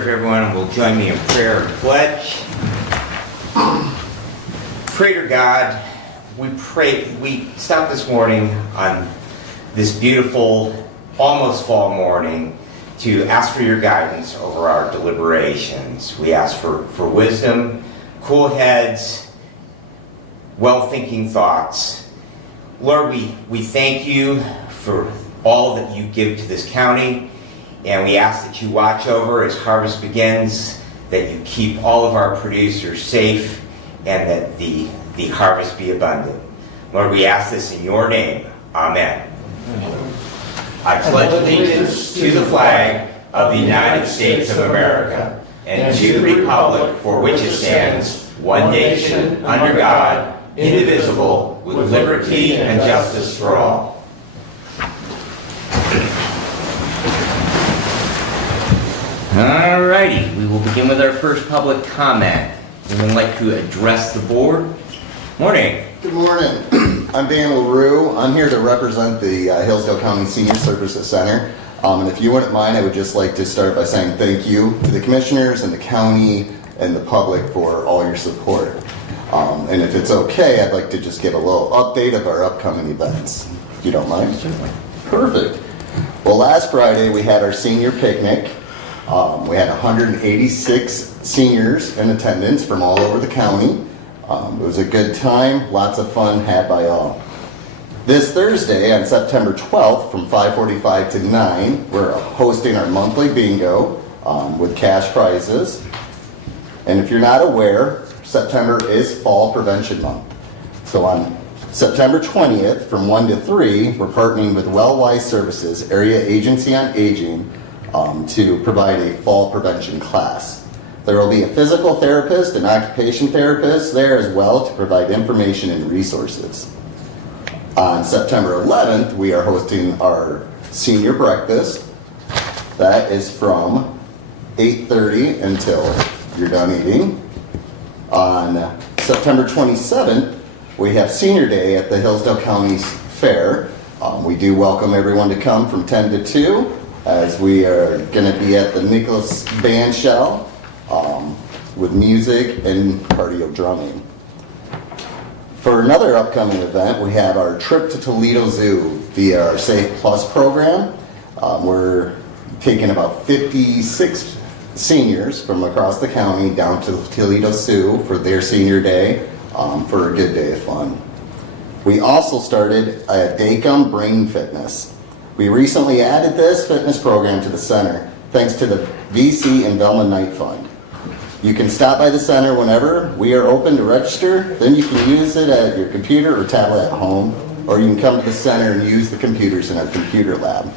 if everyone will join me in prayer and pledge. Creator God, we stopped this morning on this beautiful, almost fall morning to ask for your guidance over our deliberations. We ask for wisdom, cool heads, well-thinking thoughts. Lord, we thank you for all that you give to this county, and we ask that you watch over as harvest begins, that you keep all of our producers safe, and that the harvest be abundant. Lord, we ask this in your name. Amen. I pledge allegiance to the flag of the United States of America and to the republic for which it stands, one nation, under God, indivisible, with liberty and justice for all. Alrighty, we will begin with our first public comment. Anyone like to address the board? Morning. Good morning. I'm Dan LaRue. I'm here to represent the Hillsdale County Senior Services Center. And if you wouldn't mind, I would just like to start by saying thank you to the commissioners and the county and the public for all your support. And if it's okay, I'd like to just give a little update of our upcoming events, if you don't mind. Certainly. Perfect. Well, last Friday we had our senior picnic. We had 186 seniors in attendance from all over the county. It was a good time, lots of fun had by all. This Thursday on September 12th from 5:45 to 9, we're hosting our monthly bingo with cash prizes. And if you're not aware, September is Fall Prevention Month. So on September 20th from 1 to 3, we're partnering with Wellwise Services, Area Agency on Aging, to provide a fall prevention class. There will be a physical therapist and occupation therapist there as well to provide information and resources. On September 11th, we are hosting our senior breakfast. That is from 8:30 until you're done eating. On September 27th, we have Senior Day at the Hillsdale County Fair. We do welcome everyone to come from 10 to 2 as we are going to be at the Nicholas Band Shell with music and cardio drumming. For another upcoming event, we have our trip to Toledo Zoo via our Safe Plus program. We're taking about 56 seniors from across the county down to Toledo Zoo for their senior day for a good day of fun. We also started a Daycom Brain Fitness. We recently added this fitness program to the center thanks to the VC and Velma Knight Fund. You can stop by the center whenever we are open to register, then you can use it at your computer or tablet at home, or you can come to the center and use the computers in our computer lab.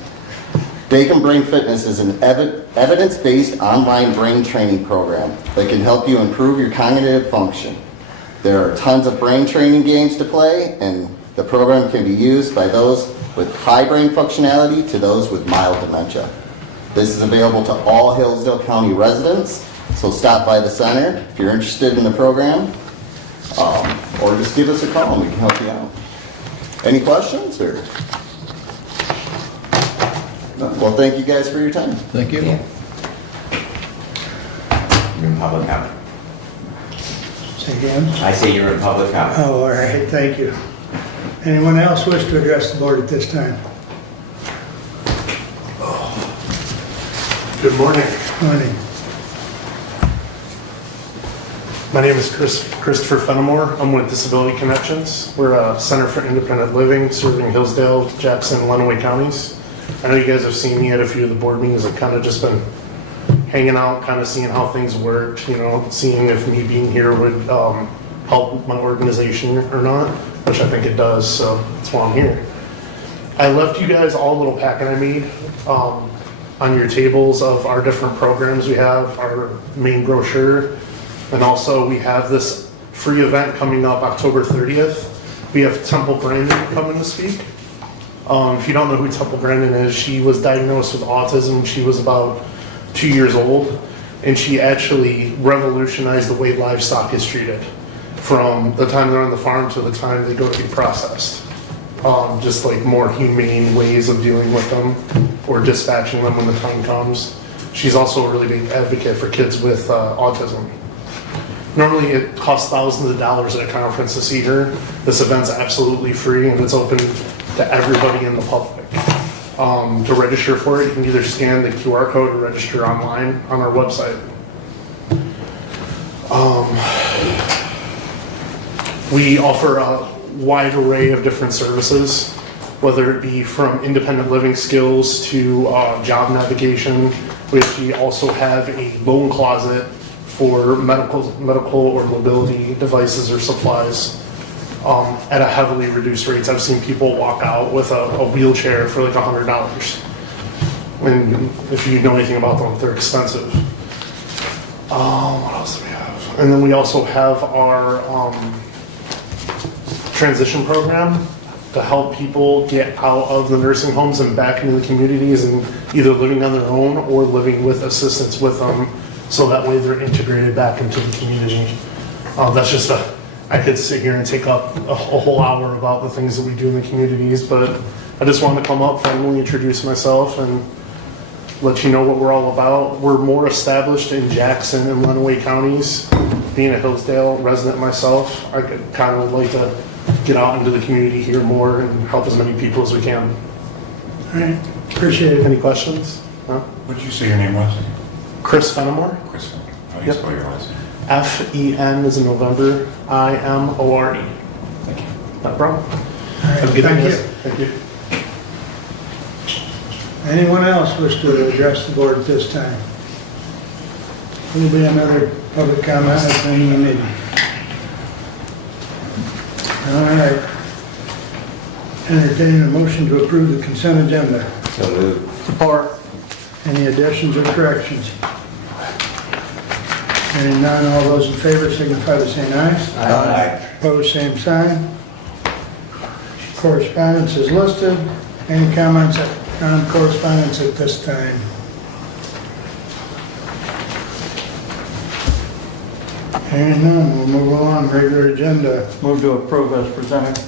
Daycom Brain Fitness is an evidence-based online brain training program that can help you improve your cognitive function. There are tons of brain training games to play, and the program can be used by those with high brain functionality to those with mild dementia. This is available to all Hillsdale County residents, so stop by the center if you're interested in the program, or just give us a call and we can help you out. Any questions? Or? No. Well, thank you guys for your time. Thank you. Yeah. You're in public comment. Say again? I say you're in public comment. Oh, all right, thank you. Anyone else wish to address the board at this time? Good morning. Morning. My name is Christopher Fenimore. I'm with Disability Connections. We're a center for independent living serving Hillsdale, Jackson, and Lenawee counties. I know you guys have seen me at a few of the board meetings. I've kind of just been hanging out, kind of seeing how things worked, seeing if me being here would help my organization or not, which I think it does, so that's why I'm here. I left you guys all a little packet I made on your tables of our different programs we have, our main brochure, and also we have this free event coming up October 30th. We have Temple Brandon coming to speak. If you don't know who Temple Brandon is, she was diagnosed with autism when she was about 2 years old, and she actually revolutionized the way livestock is treated from the time they're on the farm to the time they go to be processed. Just like more humane ways of dealing with them or dispatching them when the time comes. She's also a really big advocate for kids with autism. Normally it costs thousands of dollars at a conference to see her. This event's absolutely free and it's open to everybody in the public. To register for it, you can either scan the QR code or register online on our website. We offer a wide array of different services, whether it be from independent living skills to job navigation. We actually also have a loan closet for medical or mobility devices or supplies at a heavily reduced rates. I've seen people walk out with a wheelchair for like $100. And if you know anything about them, they're expensive. What else do we have? And then we also have our transition program to help people get out of the nursing homes and back into the communities and either living on their own or living with assistance with them, so that way they're integrated back into the community. That's just I could sit here and take up a whole hour about the things that we do in the communities, but I just wanted to come up, formally introduce myself, and let you know what we're all about. We're more established in Jackson and Lenawee counties. Being a Hillsdale resident myself, I could kind of like to get out into the community here more and help as many people as we can. All right, appreciate it. Any questions? No? What did you say your name was? Chris Fenimore. Chris. How do you Yep. spell your last name? F-E-N is in November, I-M-O-R-E. Thank you. No problem. All right, Have a good thank day, you. guys. Thank you. Anyone else wish to address the board at this time? Will be another public comment at the end of the meeting. All right. Entertaining a motion to approve the consent agenda. So moved. Support. Any additions or corrections? Hearing none, all those in favor signify by saying aye. Aye. Opposed, same sign. Correspondence is listed. Any comments on correspondence at this time? Hearing none, we'll move along. Regular agenda. Move to approve as presented.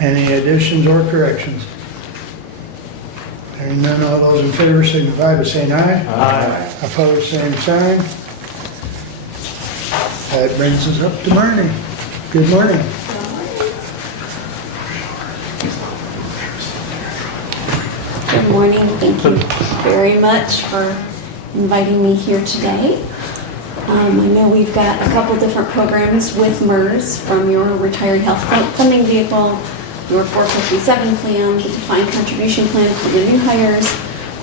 Any additions or corrections? Hearing none, all those in favor signify by saying aye. Aye. Opposed, same sign. That brings us up to Marnie. Good morning. Good morning. Thank you very much for inviting me here today. I know we've got a couple different programs with MERS, from your retiree health funding vehicle, your 457 plan, the defined contribution plan for the new hires,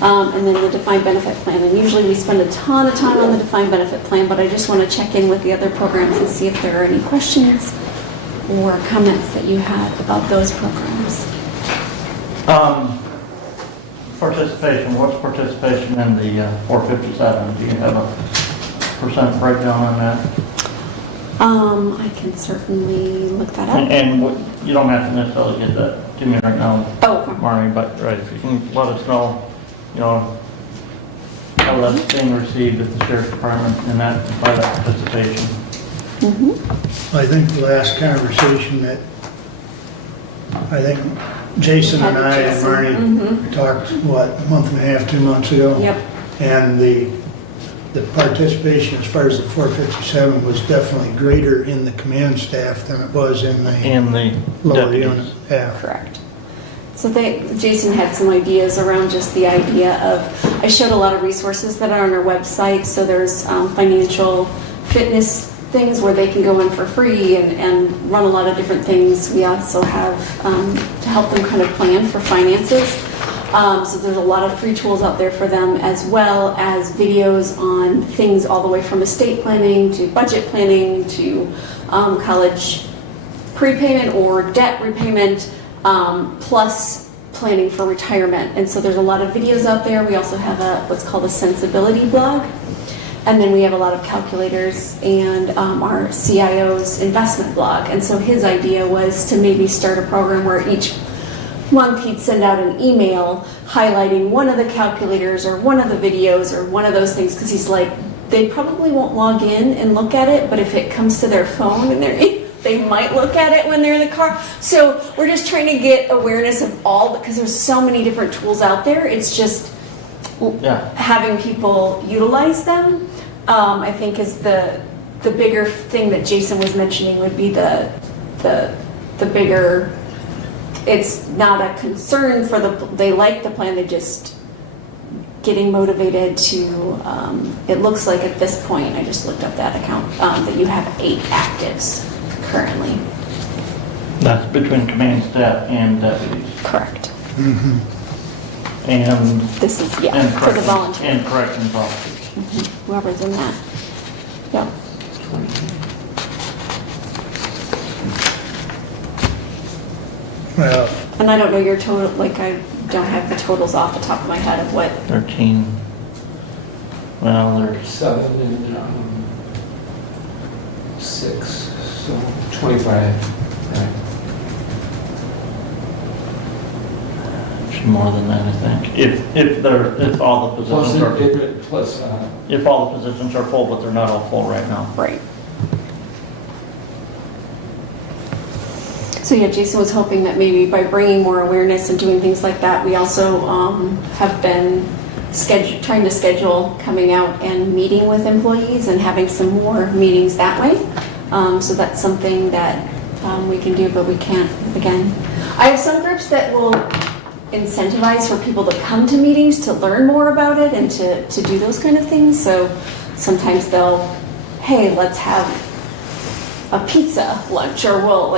and then the defined benefit plan. And usually we spend a ton of time on the defined benefit plan, but I just want to check in with the other programs and see if there are any questions or comments that you had about those programs. Participation, what's participation in the 457? Do you have a percent breakdown on that? I can certainly look that up. And what, you don't have to necessarily get that to me right now, Oh, okay. Marnie, but right, if you can let us know, how that's being received at the sheriff's department and that by that participation. I think the last conversation that, I think Jason and I and Marnie talked, what, a month and a half, 2 months ago? Yep. And the participation as far as the 457 was definitely greater in the command staff than it was in the And the lower deputies. unit. Yeah. Correct. So Jason had some ideas around just the idea of, I showed a lot of resources that are on our website. So there's financial fitness things where they can go in for free and run a lot of different things. We also have to help them kind of plan for finances. So there's a lot of free tools out there for them, as well as videos on things all the way from estate planning to budget planning to college prepayment or debt repayment, plus planning for retirement. And so there's a lot of videos out there. We also have what's called a sensibility blog. And then we have a lot of calculators and our CIO's investment blog. And so his idea was to maybe start a program where each month he'd send out an email highlighting one of the calculators or one of the videos or one of those things, because he's like, they probably won't log in and look at it, but if it comes to their phone and they might look at it when they're in the car. So we're just trying to get awareness of all, because there's so many different tools out there. It's just Yeah. having people utilize them, I think is the bigger thing that Jason was mentioning would be the bigger, it's not a concern for they like the plan, they just getting motivated to, it looks like at this point, I just looked up that account, that you have 8 actives currently. That's between command staff and deputies. Correct. And, This is, yeah, and for the corrections, volunteer. and corrections officers. Whoever's in that. Yeah. Well, And I don't know your total, like I don't have the totals off the top of my head of what, 13. Well, there's 7 and 6, so 25. Right. more than that, I think. If all the Plus, positions are, if all the positions are full, but they're not all full right now. right. So yeah, Jason was hoping that maybe by bringing more awareness and doing things like that, we also have been trying to schedule coming out and meeting with employees and having some more meetings that way. So that's something that we can do, but we can't, again. I have some groups that will incentivize for people to come to meetings to learn more about it and to do those kind of things. So sometimes they'll, hey, let's have a pizza lunch, or we'll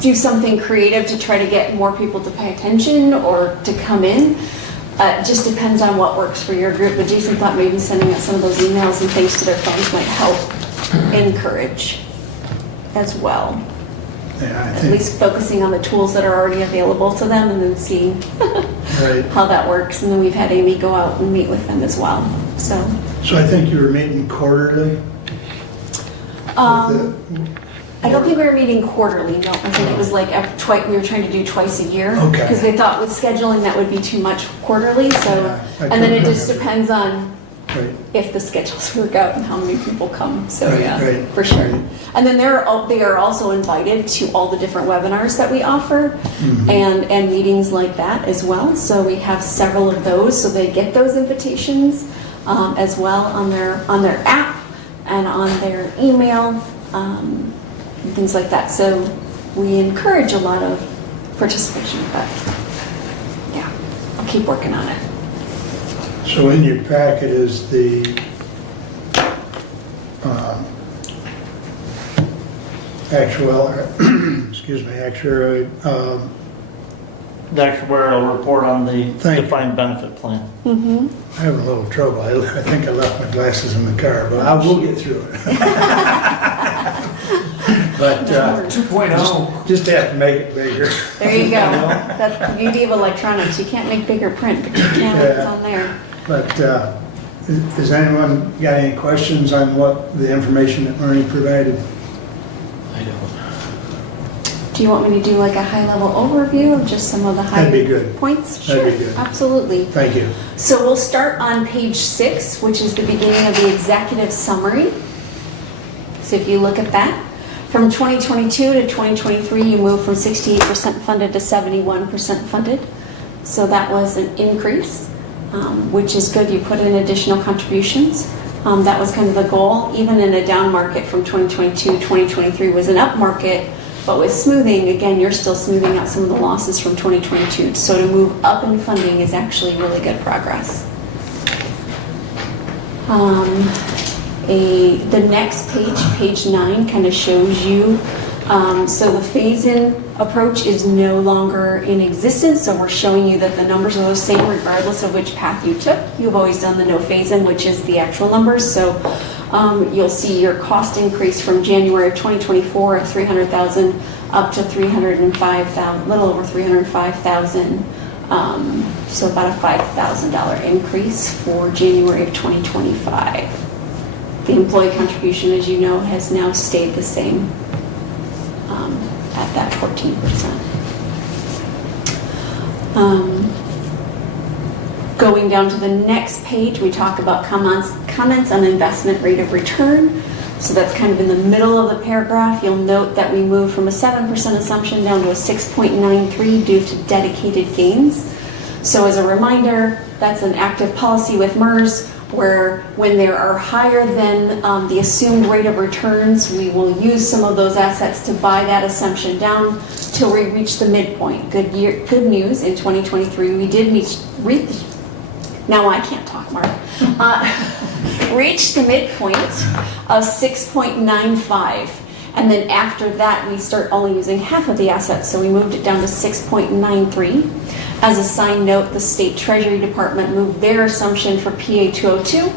do something creative to try to get more people to pay attention or to come in. It just depends on what works for your group. But Jason thought maybe sending out some of those emails and things to their phones might help encourage as well. yeah, I At think, least focusing on the tools that are already available to them and then seeing right. how that works. And then we've had Amy go out and meet with them as well. So So I think you were meeting quarterly? I don't think we were meeting quarterly, no. I think it was like we were trying to do twice a year. Okay. Because they thought with scheduling that would be too much quarterly, so, Yeah, I and then it couldn't just remember. depends on Right. if the schedules work out and how many people come, so Right, yeah, right, for sure. right. And then they are also invited to all the different webinars that we offer Mm-hmm. and meetings like that as well. So we have several of those, so they get those invitations as well on their app and on their email. And things like that. So we encourage a lot of participation, but yeah, I'll keep working on it. So in your packet is the actuary, The actuarial report on the Thank you. defined benefit plan. Mm-hmm. I'm having a little trouble. I think I left my glasses in the car, but I will get through it. But 2.0. just have to make it bigger. There you go. That's the beauty of electronics. You can't make bigger print, but you can when it's on there. But has anyone got any questions on what the information that Ernie provided? I don't. Do you want me to do like a high-level overview of just some of the high That'd be good. points? That'd be Sure, good. absolutely. Thank you. So we'll start on page 6, which is the beginning of the executive summary. So if you look at that, from 2022 to 2023, you moved from 68% funded to 71% funded. So that was an increase, which is good. You put in additional contributions. That was kind of the goal. Even in a down market from 2022, 2023 was an up market. But with smoothing, again, you're still smoothing out some of the losses from 2022. So to move up in funding is actually really good progress. The next page, page 9, kind of shows you. So the phase-in approach is no longer in existence. So we're showing you that the numbers are the same regardless of which path you took. You've always done the no phase-in, which is the actual numbers. So you'll see your cost increase from January of 2024 at $300,000 up to $305,000, little over $305,000. So about a $5,000 increase for January of 2025. The employee contribution, as you know, has now stayed the same at that 14%. Going down to the next page, we talk about comments on investment rate of return. So that's kind of in the middle of the paragraph. You'll note that we moved from a 7% assumption down to a 6.93 due to dedicated gains. So as a reminder, That's an active policy with MERS, where when there are higher than the assumed rate of returns, we will use some of those assets to buy that assumption down till we reach the midpoint. Good news, in 2023, we did now I can't talk, Mark. Reach the midpoint of 6.95. And then after that, we start only using half of the assets, so we moved it down to 6.93. As a side note, the State Treasury Department moved their assumption for PA 202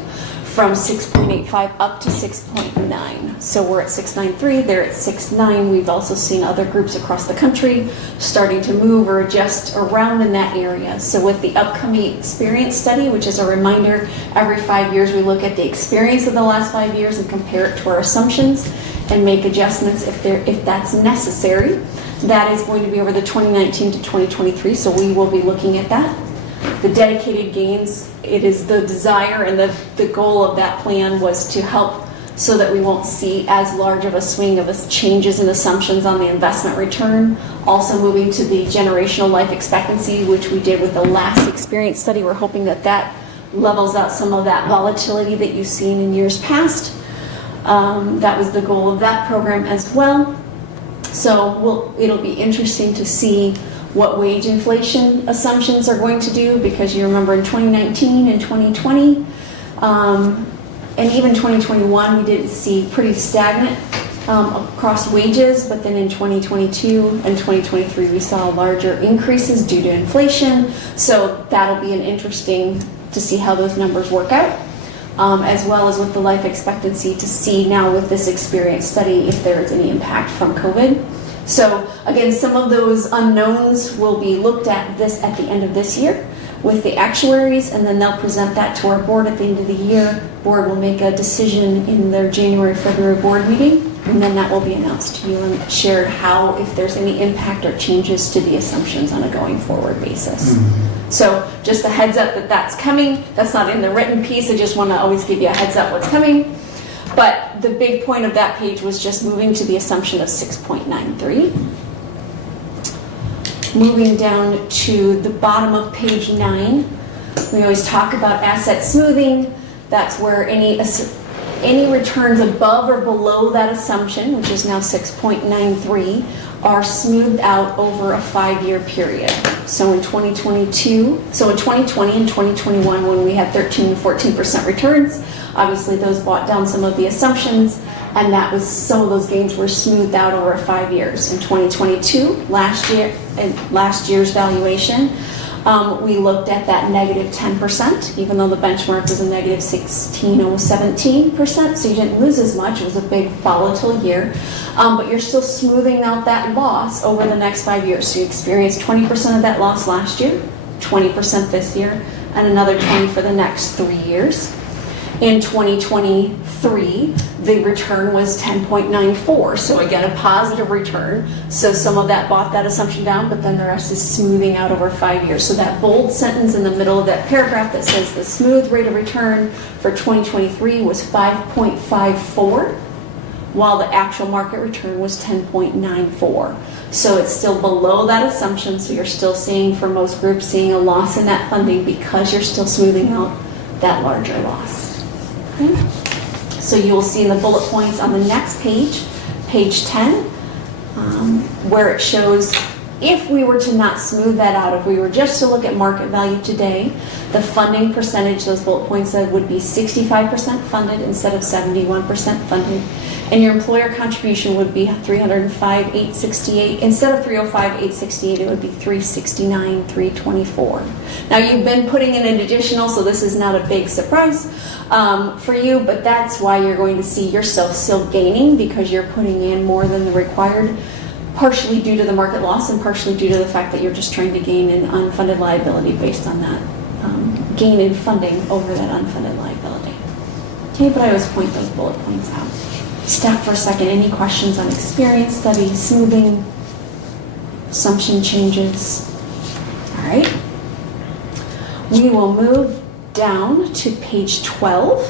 from 6.85 up to 6.9. So we're at 6.93, they're at 6.9. We've also seen other groups across the country starting to move or adjust around in that area. So with the upcoming experience study, which is a reminder, every 5 years we look at the experience of the last 5 years and compare it to our assumptions and make adjustments if that's necessary. That is going to be over the 2019 to 2023, so we will be looking at that. The dedicated gains, it is the desire and the goal of that plan was to help so that we won't see as large of a swing of changes in assumptions on the investment return. Also moving to the generational life expectancy, which we did with the last experience study. We're hoping that that levels out some of that volatility that you've seen in years past. That was the goal of that program as well. So it'll be interesting to see what wage inflation assumptions are going to do, because you remember in 2019 and 2020 and even 2021 we didn't see pretty stagnant across wages, but then in 2022 and 2023 we saw larger increases due to inflation. So that'll be an interesting to see how those numbers work out. As well as with the life expectancy, to see now with this experience study if there is any impact from COVID. So again, some of those unknowns will be looked at at the end of this year with the actuaries, and then they'll present that to our board at the end of the year. Board will make a decision in their January, February board meeting, and then that will be announced to you and shared how, if there's any impact or changes to the assumptions on a going forward basis. So just a heads up that that's coming. That's not in the written piece. I just want to always give you a heads up what's coming. But the big point of that page was just moving to the assumption of 6.93. Moving down to the bottom of page 9, we always talk about asset smoothing. That's where any returns above or below that assumption, which is now 6.93, are smoothed out over a 5-year period. So in 2020 and 2021, when we had 13 and 14% returns, obviously those brought down some of the assumptions, and that was some of those gains were smoothed out over 5 years. In 2022, last year's valuation, we looked at that negative 10%, even though the benchmark was a negative 16, almost 17%, so you didn't lose as much. It was a big volatile year, but you're still smoothing out that loss over the next 5 years. So you experienced 20% of that loss last year, 20% this year, and another 20 for the next 3 years. In 2023, the return was 10.94, so again, a positive return. So some of that brought that assumption down, but then the rest is smoothing out over 5 years. So that bold sentence in the middle of that paragraph that says the smooth rate of return for 2023 was 5.54, while the actual market return was 10.94. So it's still below that assumption, so you're still seeing, for most groups, seeing a loss in that funding because you're still smoothing out that larger loss. Okay. So you will see in the bullet points on the next page, page 10, where it shows if we were to not smooth that out, if we were just to look at market value today, the funding percentage, those bullet points said, would be 65% funded instead of 71% funded. And your employer contribution would be $305,868. Instead of $305,868, it would be $369,324. Now you've been putting in an additional, so this is not a big surprise for you, but that's why you're going to see yourself still gaining, because you're putting in more than the required, partially due to the market loss and partially due to the fact that you're just trying to gain an unfunded liability based on that gain in funding over that unfunded liability. Okay, but I always point those bullet points out. Stop for a second. Any questions on experience study, smoothing, assumption changes? All right. We will move down to page 12.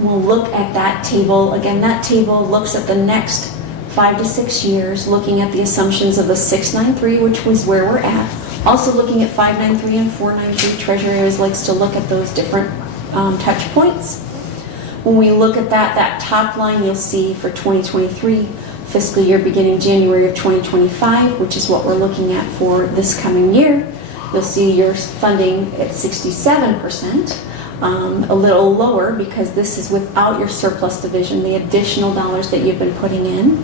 We'll look at that table. Again, that table looks at the next 5 to 6 years, looking at the assumptions of the 693, which was where we're at, Also looking at 593 and 493, Treasury always likes to look at those different touch points. When we look at that top line, you'll see for 2023, fiscal year beginning January of 2025, which is what we're looking at for this coming year, you'll see your funding at 67%, a little lower because this is without your surplus division, the additional dollars that you've been putting in,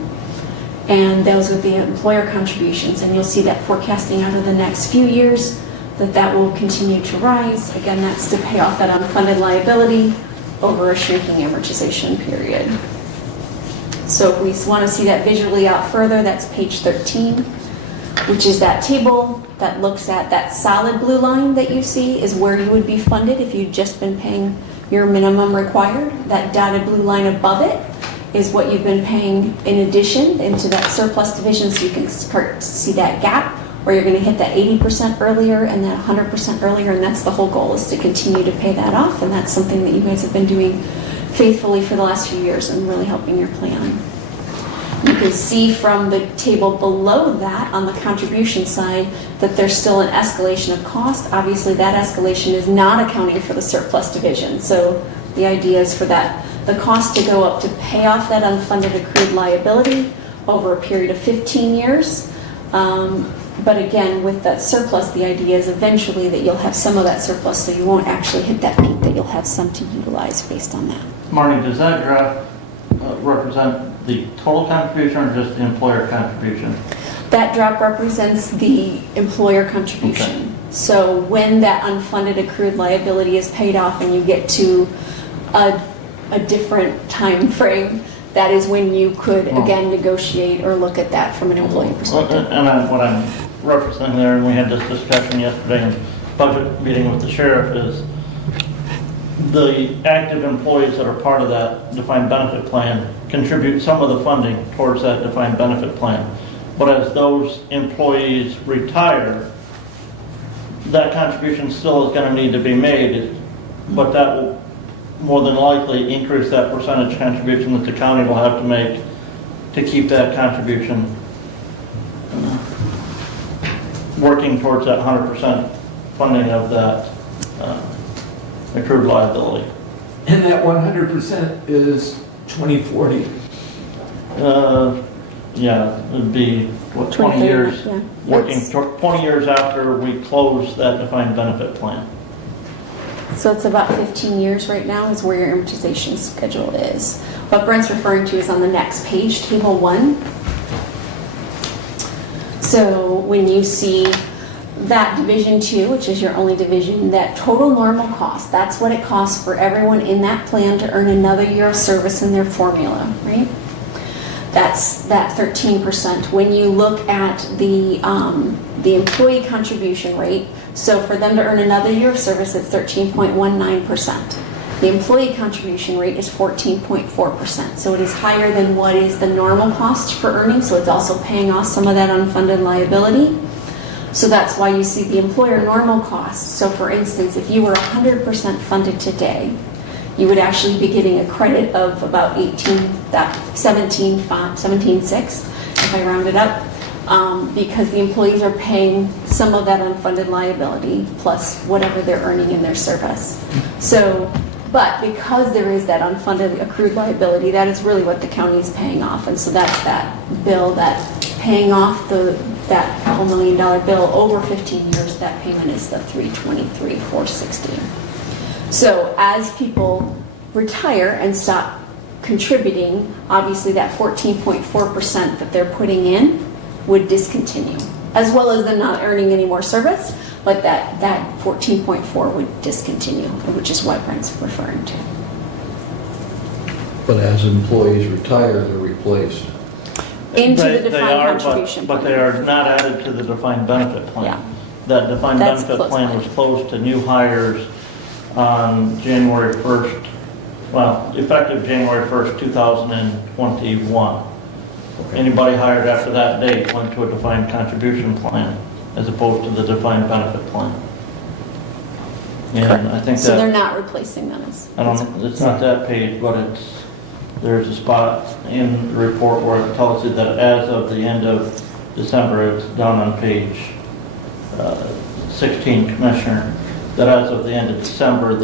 and those with the employer contributions. And you'll see that forecasting out of the next few years that will continue to rise. Again, that's to pay off that unfunded liability over a shrinking amortization period. So if we want to see that visually out further, that's page 13, which is that table that looks at that solid blue line that you see is where you would be funded if you'd just been paying your minimum required. That dotted blue line above it is what you've been paying in addition into that surplus division, so you can start to see that gap where you're going to hit that 80% earlier and that 100% earlier, and that's the whole goal, is to continue to pay that off. And that's something that you guys have been doing faithfully for the last few years and really helping your plan. You can see from the table below that on the contribution side that there's still an escalation of cost. Obviously that escalation is not accounting for the surplus division. So the idea is for that, the cost to go up to pay off that unfunded accrued liability over a period of 15 years. But again, with that surplus, the idea is eventually that you'll have some of that surplus, so you won't actually hit that peak, that you'll have some to utilize based on that. Marnie, does that graph represent the total contribution or just the employer contribution? That drop represents the employer contribution. Okay. So when that unfunded accrued liability is paid off and you get to a different time frame, that is when you could again negotiate or look at that from an employee perspective. And what I'm referencing there, and we had this discussion yesterday in budget meeting with the sheriff, is the active employees that are part of that defined benefit plan contribute some of the funding towards that defined benefit plan. But as those employees retire, that contribution still is going to need to be made, but that will more than likely increase that percentage contribution that the county will have to make to keep that contribution working towards that 100% funding of that accrued liability. And that 100% is 2040. Yeah, it'd be, what, 20 years, Yeah. working 20 years after we close that defined benefit plan. So it's about 15 years right now is where your amortization schedule is. What Brent's referring to is on the next page, table 1. So when you see that division 2, which is your only division, that total normal cost, that's what it costs for everyone in that plan to earn another year of service in their formula, right? That's that 13%. When you look at the employee contribution rate, so for them to earn another year of service, it's 13.19%. The employee contribution rate is 14.4%. So it is higher than what is the normal cost for earning, so it's also paying off some of that unfunded liability. So that's why you see the employer normal costs. So for instance, if you were 100% funded today, you would actually be getting a credit of about 17.6, if I round it up, because the employees are paying some of that unfunded liability plus whatever they're earning in their service. So, but because there is that unfunded accrued liability, that is really what the county is paying off. And so that's that bill, that paying off that couple $1 million bill over 15 years, that payment is the $323,460. So as people retire and stop contributing, obviously that 14.4% that they're putting in would discontinue, as well as them not earning any more service, but that 14.4 would discontinue, which is what Brent's referring to. But as employees retire, they're replaced. Into the They defined are, contribution but they plan. are not added to the defined benefit plan. Yeah. That defined That's benefit closed plan by. was closed to new hires on January 1st, well, effective January 1st, 2021. Anybody hired after that date went to a defined contribution plan as opposed to the defined benefit plan. And I think So they're that, not replacing them as. I don't, it's not that page, but there's a spot in the report where it tells you that as of the end of December, it's down on page 16 commissioner, that as of the end of December,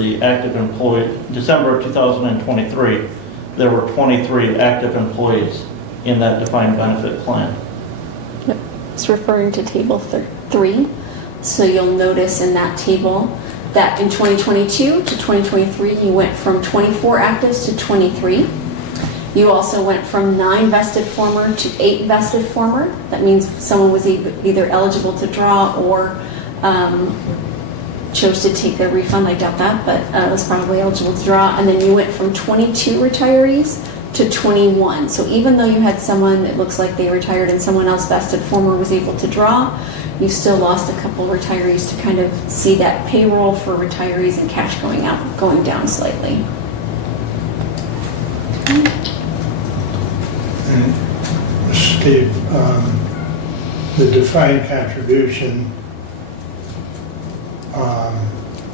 December of 2023, there were 23 active employees in that defined benefit plan. It's referring to table 3. So you'll notice in that table that in 2022 to 2023, you went from 24 actives to 23. You also went from 9 vested former to 8 vested former. That means someone was either eligible to draw or chose to take their refund. I doubt that, but was probably eligible to draw. And then you went from 22 retirees to 21. So even though you had someone, it looks like they retired and someone else vested former was able to draw, you still lost a couple retirees to kind of see that payroll for retirees and cash going down slightly. And Steve, the defined contribution,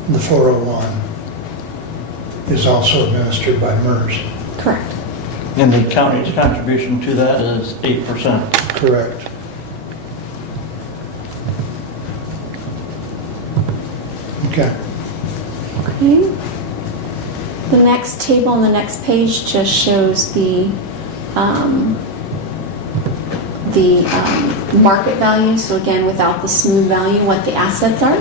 the 401 is also administered by MERS. Correct. And the county's contribution to that is 8%. Correct. Okay. Okay. The next table on the next page just shows the market value. So again, without the smooth value, what the assets are.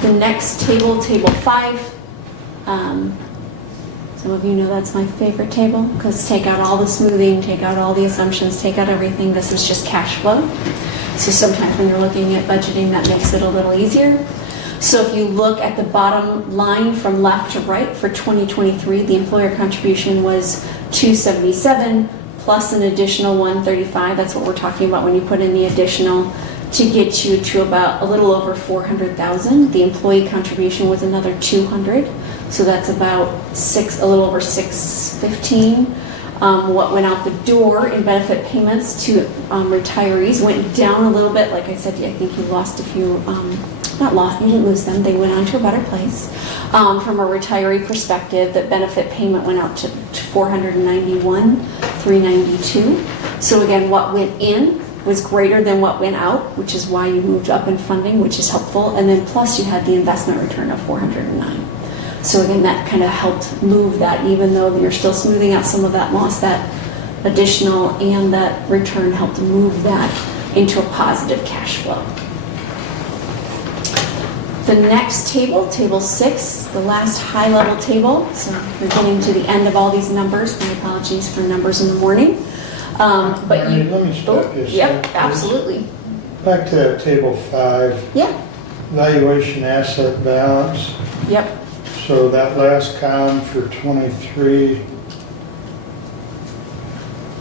The next table, table 5. Some of you know that's my favorite table because take out all the smoothing, take out all the assumptions, take out everything. This is just cash flow. So sometimes when you're looking at budgeting, that makes it a little easier. So if you look at the bottom line from left to right for 2023, the employer contribution was $277 plus an additional $135. That's what we're talking about when you put in the additional to get you to about a little over $400,000. The employee contribution was another $200. So that's about a little over $615. What went out the door in benefit payments to retirees went down a little bit. Like I said, I think you lost a few, not lost, you didn't lose them. They went on to a better place. From a retiree perspective, the benefit payment went out to $491,392. So again, what went in was greater than what went out, which is why you moved up in funding, which is helpful. And then plus you had the investment return of $409. So again, that kind of helped move that, even though you're still smoothing out some of that loss, that additional and that return helped move that into a positive cash flow. The next table, table 6, the last high-level table. So we're getting to the end of all these numbers. My apologies for numbers in the morning. But Mary, let me stop you. Yep, absolutely. Back to that table 5, Yeah, valuation asset balance. yep. So that last column for 23.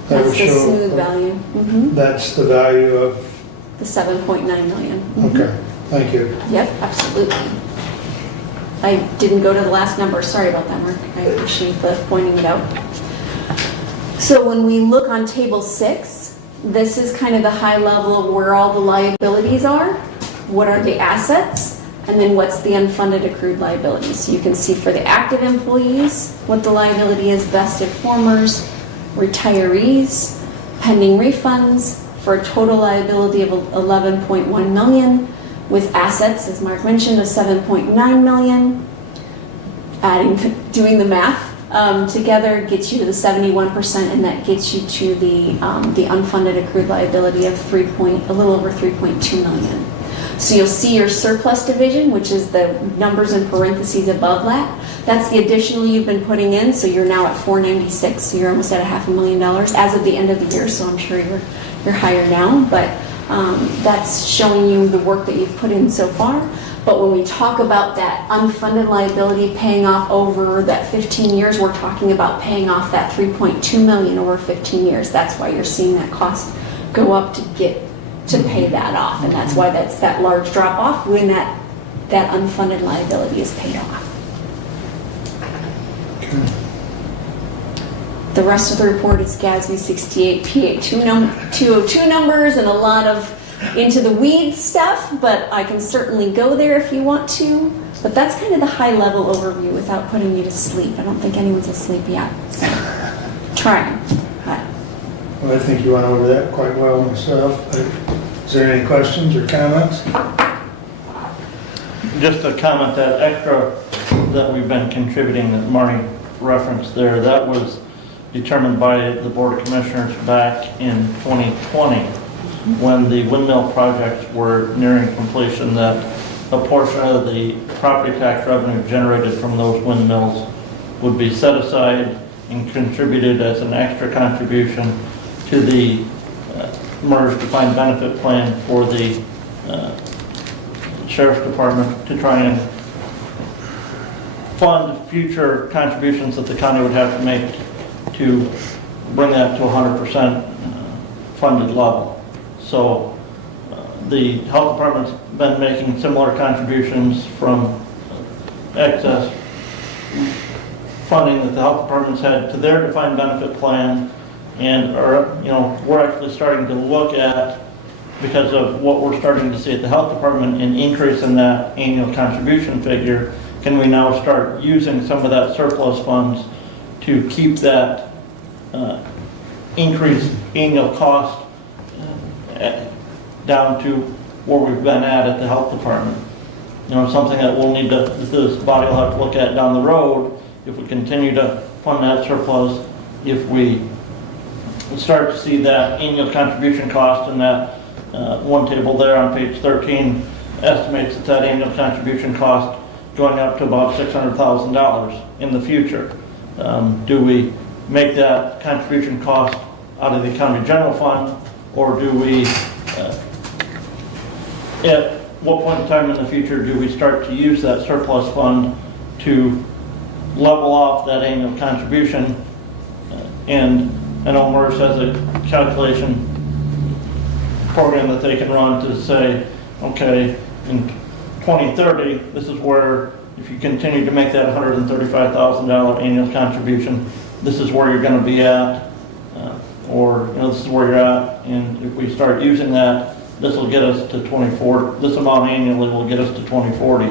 that That's would the show- smooth value. That's the value of, The 7.9 million. okay, thank you. Yep, absolutely. I didn't go to the last number. Sorry about that, Mark. I appreciate the pointing it out. So when we look on table 6, this is kind of the high level of where all the liabilities are. What are the assets? And then what's the unfunded accrued liabilities? So you can see for the active employees, what the liability is, vested formers, retirees, pending refunds, for a total liability of 11.1 million, with assets, as Mark mentioned, of 7.9 million. Doing the math together gets you to the 71%, and that gets you to the unfunded accrued liability of a little over 3.2 million. So you'll see your surplus division, which is the numbers in parentheses above that. That's the additional you've been putting in, so you're now at 496, so you're almost at $500,000 as of the end of the year, so I'm sure you're higher now, but that's showing you the work that you've put in so far. But when we talk about that unfunded liability paying off over that 15 years, we're talking about paying off that 3.2 million over 15 years. That's why you're seeing that cost go up to pay that off, and that's why that's that large drop off when that unfunded liability is paid off. The rest of the report is GASB 68 PA 202 numbers and a lot of into the weeds stuff, but I can certainly go there if you want to. But that's kind of the high level overview without putting you to sleep. I don't think anyone's asleep yet. So trying. Well, I think you went over that quite well myself. Is there any questions or comments? Just to comment, that extra that we've been contributing that Marty referenced there, that was determined by the Board of Commissioners back in 2020 when the windmill projects were nearing completion, that a portion of the property tax revenue generated from those windmills would be set aside and contributed as an extra contribution to the MERS defined benefit plan for the Sheriff's Department to try and fund future contributions that the county would have to make to bring that to 100% funded level. So the health department's been making similar contributions from excess funding that the health department's had to their defined benefit plan, and we're actually starting to look at, because of what we're starting to see at the health department, an increase in that annual contribution figure. Can we now start using some of that surplus funds to keep that increased annual cost down to where we've been at the health department? Something that we'll need to, this body will have to look at down the road if we continue to fund that surplus, if we start to see that annual contribution cost, and that one table there on page 13 estimates that annual contribution cost going up to about $600,000 in the future. Do we make that contribution cost out of the county general fund, or do we, at what point in time in the future do we start to use that surplus fund to level off that annual contribution? And I know MERS has a calculation program that they can run to say, okay, in 2030, this is where, if you continue to make that $135,000 annual contribution, this is where you're going to be at, or this is where you're at, and if we start using that, this will get us to 2040. This amount annually will get us to 2040.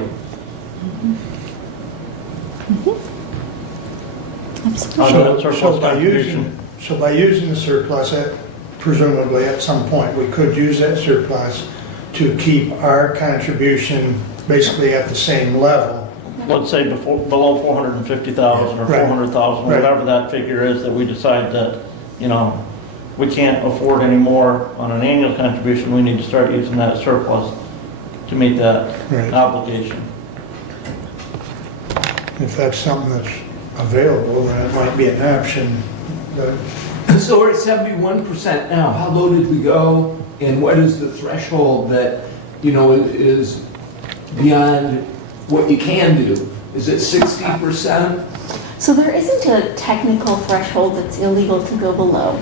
So by using the surplus, presumably at some point, we could use that surplus to keep our contribution basically at the same level. Let's say below 450,000 or Right. 400,000, Right. whatever that figure is that we decide that, we can't afford any more on an annual contribution. We need to start using that surplus to meet that Right. obligation. If that's something that's available, then it might be an option. But So we're at 71% now. How low did we go? And what is the threshold that, is beyond what you can do? Is it 60%? So there isn't a technical threshold that's illegal to go below.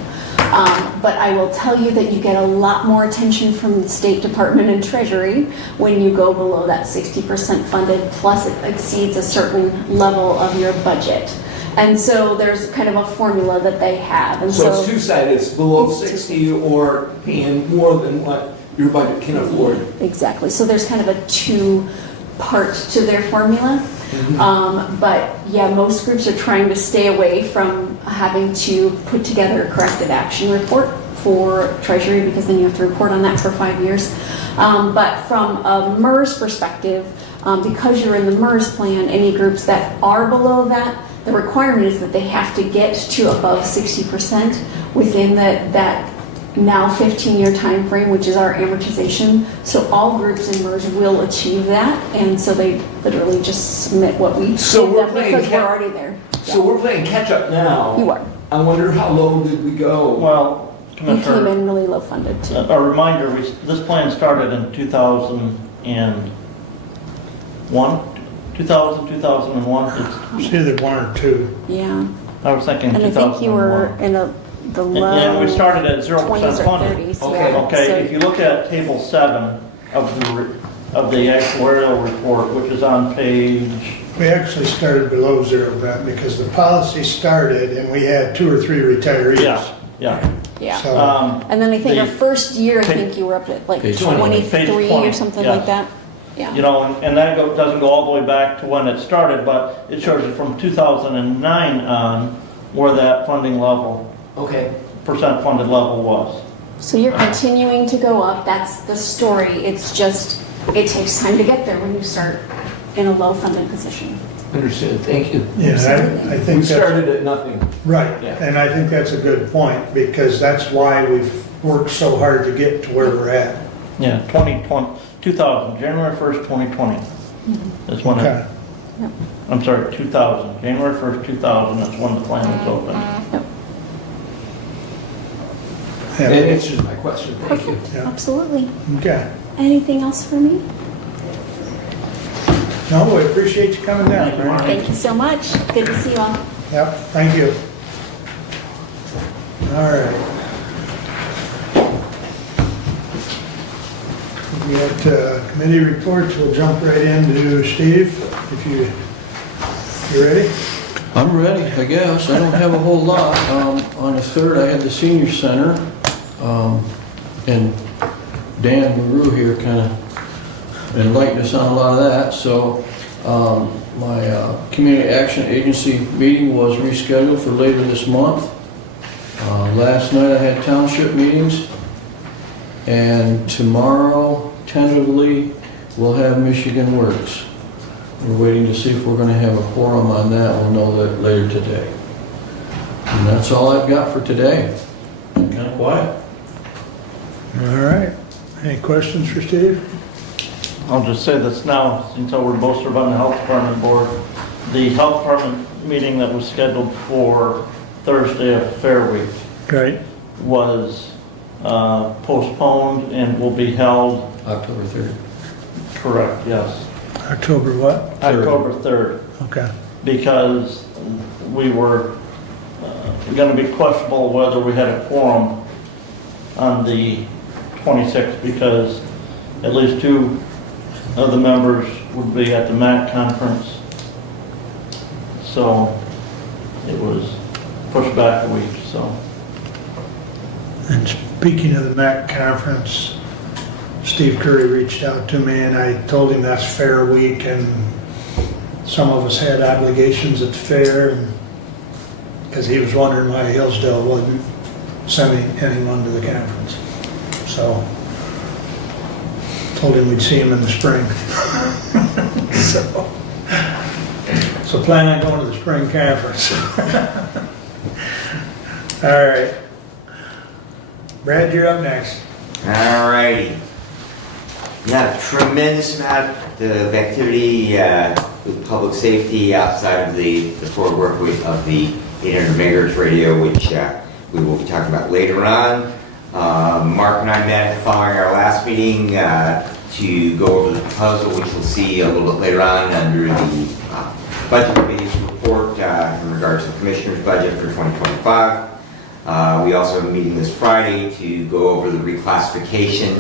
But I will tell you that you get a lot more attention from the State Department and Treasury when you go below that 60% funded, plus it exceeds a certain level of your budget. And so there's kind of a formula that they have. And So it's two-sided, it's below 60 or paying more than what your budget can afford. Exactly. So there's kind of a two-part to their formula. But yeah, most groups are trying to stay away from having to put together a corrective action report for Treasury, because then you have to report on that for 5 years. But from a MERS perspective, because you're in the MERS plan, any groups that are below that, the requirement is that they have to get to above 60% within that now 15-year time frame, which is our amortization. So all groups in MERS will achieve that, and so they literally just submit what we So give we're them playing because we're already there. So we're playing catch-up now. You are. I wonder how low did we go? Well, We came Commissioner, in really low funded too. a reminder, this plan started in 2001. it's either one or two. Yeah, I was thinking and I 2001. think you were in the low And we started at 0% 20s or funded. 30s. Okay. yeah. Okay, So- if you look at table 7 of the actuarial report, which is on page, We actually started below zero then because the policy started and we had 2 or 3 retirees. yeah. Yeah. So And then I think The- our first year, I Page- think you were up at like Page 20. 23 Page 20, or something yeah. like that. Yeah. And that doesn't go all the way back to when it started, but it shows you from 2009 on where that funding level, Okay. percent funded level was. So you're continuing to go up, that's the story. It's just, it takes time to get there when you start in a low-funded position. Understood, thank you. Yeah, I We think that's, started at nothing. right, Yeah. and I think that's a good point, because that's why we've worked so hard to get to where we're at. Yeah, 2000, January 1st, 2020. That's when Okay. it, I'm sorry, 2000, January 1st, 2000, that's when the plan was opened. That Yeah, answers my question, thank you. Perfect, Yeah. absolutely. okay. Anything else for me? No, we appreciate you coming down, Thank you, Mary. Mark. Thank you so much. Good to see you all. Yep, thank you. All right. We got committee reports, we'll jump right into Steve, if you ready? I'm ready, I guess. I don't have a whole lot. On the 3rd, I had the senior center, and Dan Maru here kind of enlightened us on a lot of that. So my Community Action Agency meeting was rescheduled for later this month. Last night I had township meetings, and tomorrow, tentatively, we'll have Michigan Works. We're waiting to see if we're going to have a quorum on that. We'll know that later today. And that's all I've got for today. Kind of quiet. All right. Any questions for Steve? I'll just say this now, since we're both serve on the health department board. The health department meeting that was scheduled for Thursday of Fair Week Great. was postponed and will be held, October 3rd. correct, yes, October what? October 3rd, Okay. because we were going to be questionable whether we had a quorum on the 26th, because at least 2 of the members would be at the MAC conference. So it was pushed back a week, so. And speaking of the MAC conference, Steve Curry reached out to me and I told him that's Fair Week and some of us had obligations at the fair, and because he was wondering why Hillsdale wasn't sending anyone to the conference. So told him we'd see him in the spring. So plan on going to the spring conference. All right. Brad, you're up next. All righty. Not a tremendous amount of activity with public safety outside of the forward work week of the 800 megahertz radio, which we will be talking about later on. Mark and I met following our last meeting to go over the proposal, which we'll see a little bit later on under the Budget Committee's report in regards to the Commissioner's budget for 2025. We also have a meeting this Friday to go over the reclassification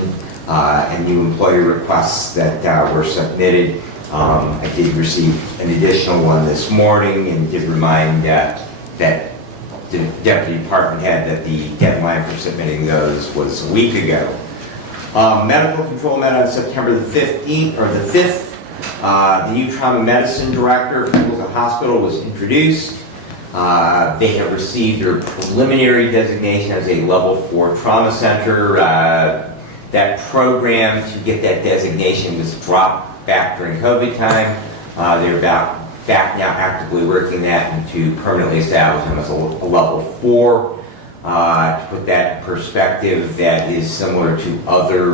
and new employee requests that were submitted. I did receive an additional one this morning and did remind that the Deputy Department Head that the deadline for submitting those was a week ago. Medical control met on September the 15th or the 5th. The new trauma medicine director of Hillsdale Hospital was introduced. They have received their preliminary designation as a level 4 trauma center. That program to get that designation was dropped back during COVID time. They're back now actively working that and to permanently establish them as a level 4. To put that in perspective, that is similar to other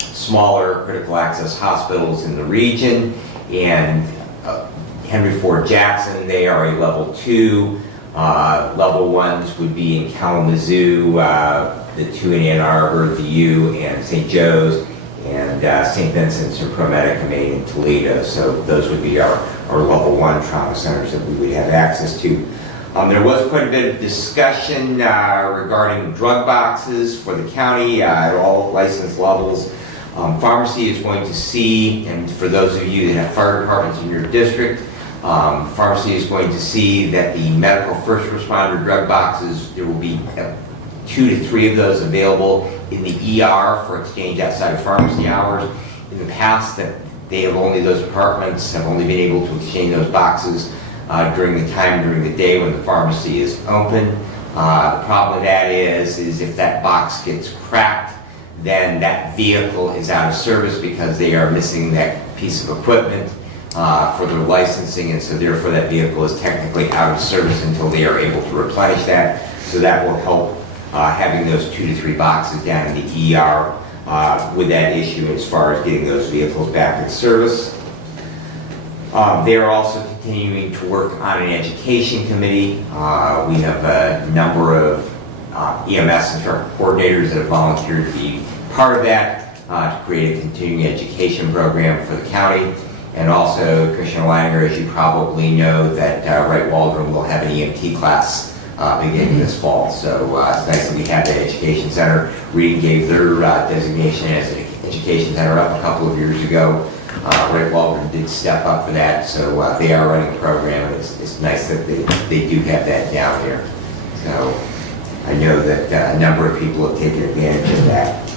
smaller critical access hospitals in the region. And Henry Ford Jackson, they are a level 2. Level 1s would be in Kalamazoo, the 2 in Ann Arbor, the U, and St. Joe's, and St. Vincent's and ProMedica Maine in Toledo. So those would be our level 1 trauma centers that we would have access to. There was quite a bit of discussion regarding drug boxes for the county at all license levels. Pharmacy is going to see, and for those of you that have fire departments in your district, pharmacy is going to see that the medical first responder drug boxes, there will be 2 to 3 of those available in the ER for exchange outside of pharmacy hours. In the past, that those departments have only been able to exchange those boxes during the day when the pharmacy is open. The problem with that is if that box gets cracked, then that vehicle is out of service because they are missing that piece of equipment for their licensing, and so therefore that vehicle is technically out of service until they are able to replenish that. So that will help having those 2 to 3 boxes down in the ER with that issue as far as getting those vehicles back in service. They are also continuing to work on an education committee. We have a number of EMS and truck coordinators that have volunteered to be part of that to create a continuing education program for the county. And also, Commissioner Langer, as you probably know, that Wright Waldron will have an EMT class beginning this fall. So it's nice that we have that education center. Reading gave their designation as an education center up a couple of years ago. Wright Waldron did step up for that, so they are running a program, and it's nice that they do have that down here. So I know that a number of people have taken advantage of that.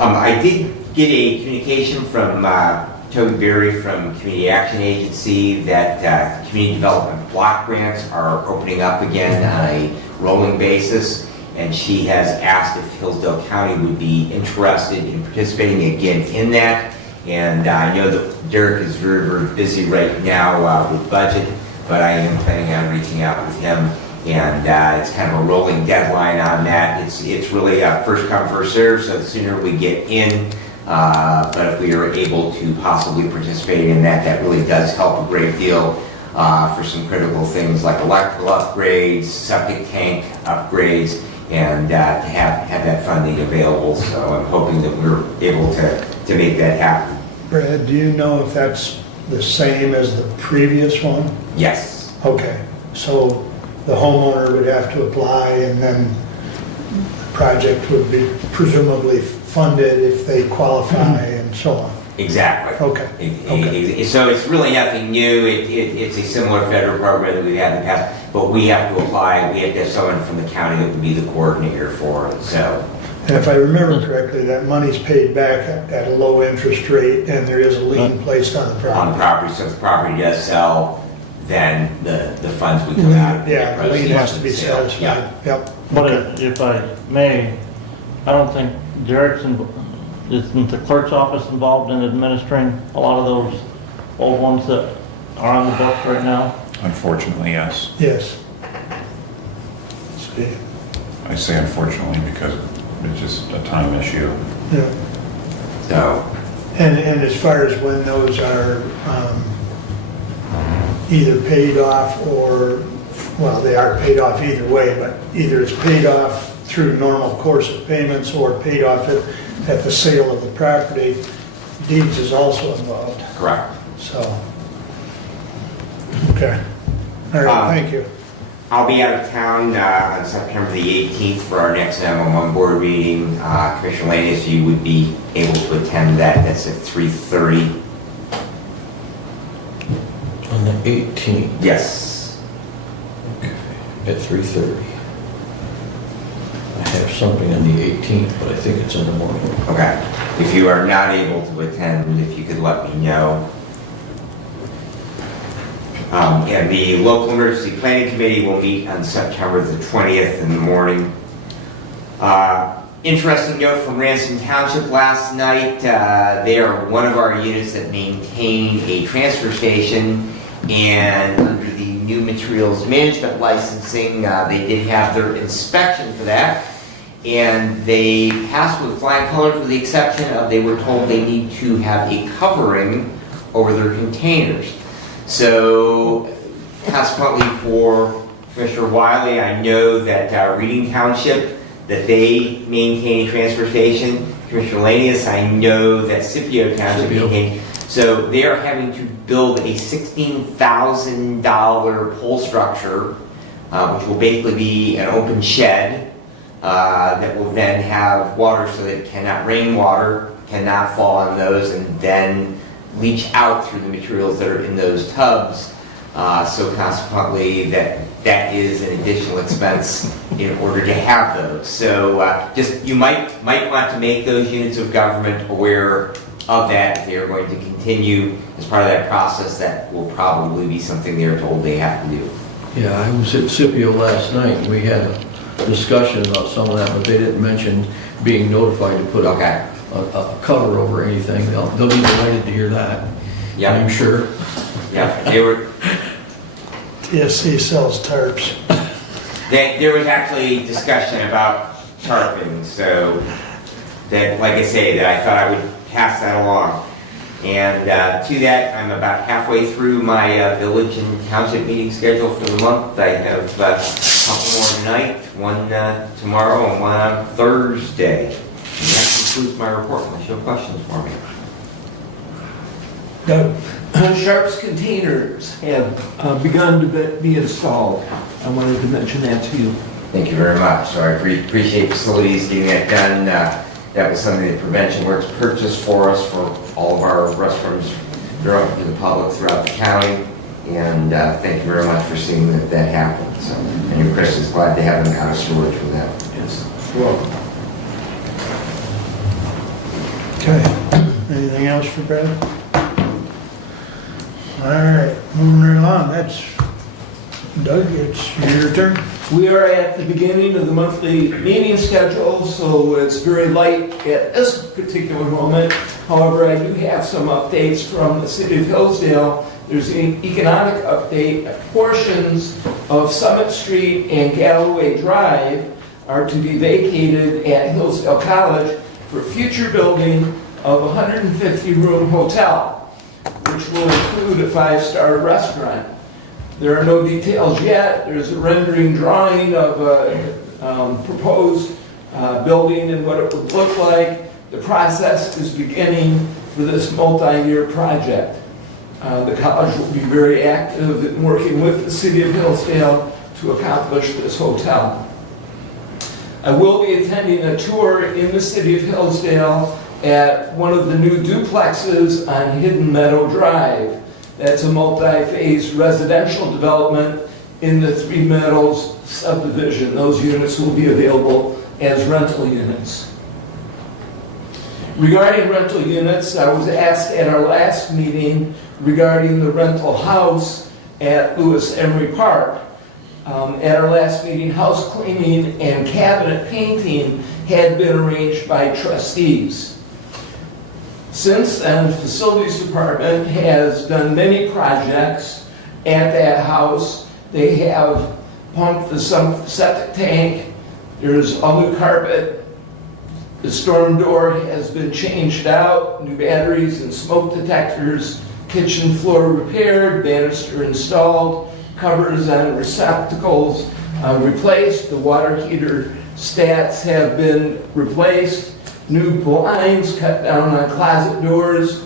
I did get a communication from Toby Berry from Community Action Agency that community development block grants are opening up again on a rolling basis, and she has asked if Hillsdale County would be interested in participating again in that. And I know that Derek is very, very busy right now with budget, but I am planning on reaching out with him, and it's kind of a rolling deadline on that. It's really first come, first serve, so the sooner we get in, but if we are able to possibly participate in that, that really does help a great deal for some critical things like electrical upgrades, septic tank upgrades, and to have that funding available. So I'm hoping that we're able to make that happen. Brad, do you know if that's the same as the previous one? Yes. Okay, so the homeowner would have to apply, and then the project would be presumably funded if they qualify and so on. Exactly. Okay. So it's really nothing new. It's a similar federal program that we've had in the past, but we have to apply. We have to have someone from the county that would be the coordinator for it. So. And if I remember correctly, that money's paid back at a low interest rate, and there is a lien placed on the On property. the property, so if the property does sell, then the funds would come out. Yeah, the lien has to be Sale. satisfied. Yeah. Yep. But Okay. if I may, I don't think isn't the clerk's office involved in administering a lot of those old ones that are on the books right now? Unfortunately, yes. Yes. See. I say unfortunately because it's just a time issue. Yeah. So, And as far as when those are either paid off or, well, they are paid off either way, but either it's paid off through normal course of payments or paid off at the sale of the property, deeds is also involved, correct. so. Okay. All right, thank you. I'll be out of town on September the 18th for our next 911 board meeting. Commissioner Lanius, you would be able to attend that. That's at 3:30. On the 18th, Yes. okay, at 3:30. I have something on the 18th, but I think it's in the morning. Okay. If you are not able to attend, if you could let me know. And the local emergency planning committee will meet on September the 20th in the morning. Interesting note from Ransom Township last night. They are one of our units that maintain a transfer station, and under the new materials management licensing, they did have their inspection for that, and they passed with flying colors with the exception of they were told they need to have a covering over their containers. So consequently for Commissioner Wiley, I know that Reading Township, that they maintain a transfer station. Commissioner Lanius, I know that Scipio Township maintains. So they are having to build a $16,000 pole structure, which will basically be an open shed that will then have water so that it cannot rainwater, cannot fall on those, and then leach out through the materials that are in those tubs. So consequently, that is an additional expense in order to have those. So just you might want to make those units of government aware of that. If they are going to continue as part of that process, that will probably be something they are told they have to do. Yeah, I was at Scipio last night, and we had discussion about some of that, but they didn't mention being notified to put Okay. a cover over anything. They'll be delighted to hear that, Yeah, I'm sure. yeah, they were, TSC sells tarps. there was actually discussion about tarping, so that, like I say, that I thought I would pass that along. And to that, I'm about halfway through my village and township meeting schedule for the month. I have a couple more tonight, one tomorrow and one on Thursday. And that concludes my report, unless you have questions for me. Doug? Sharps containers have begun to be installed. I wanted to mention that to you. Thank you very much. So I appreciate facilities getting that done. That was something that Prevention Works purchased for us for all of our restrooms that are open to the public throughout the county. And thank you very much for seeing that happen. So, and Chris is glad to have them out of storage for that. Yes. Welcome. Okay. Anything else for Brad? All right, moving right along. That's, Doug, it's your turn. We are at the beginning of the monthly meeting schedule, so it's very light at this particular moment. However, I do have some updates from the city of Hillsdale. There's an economic update. Portions of Summit Street and Galloway Drive are to be vacated at Hillsdale College for future building of a 150-room hotel, which will include a 5-star restaurant. There are no details yet. There's a rendering drawing of a proposed building and what it would look like. The process is beginning for this multi-year project. The college will be very active in working with the city of Hillsdale to accomplish this hotel. I will be attending a tour in the city of Hillsdale at one of the new duplexes on Hidden Meadow Drive. That's a multi-phase residential development in the Three Meadows subdivision. Those units will be available as rental units. Regarding rental units, I was asked at our last meeting regarding the rental house at Lewis Emery Park. At our last meeting, house cleaning and cabinet painting had been arranged by trustees. Since then, the facilities department has done many projects at that house. They have pumped the septic tank. There's all new carpet. The storm door has been changed out, new batteries and smoke detectors, kitchen floor repaired, banister installed, covers and receptacles replaced. The water heater stats have been replaced. New blinds cut down on closet doors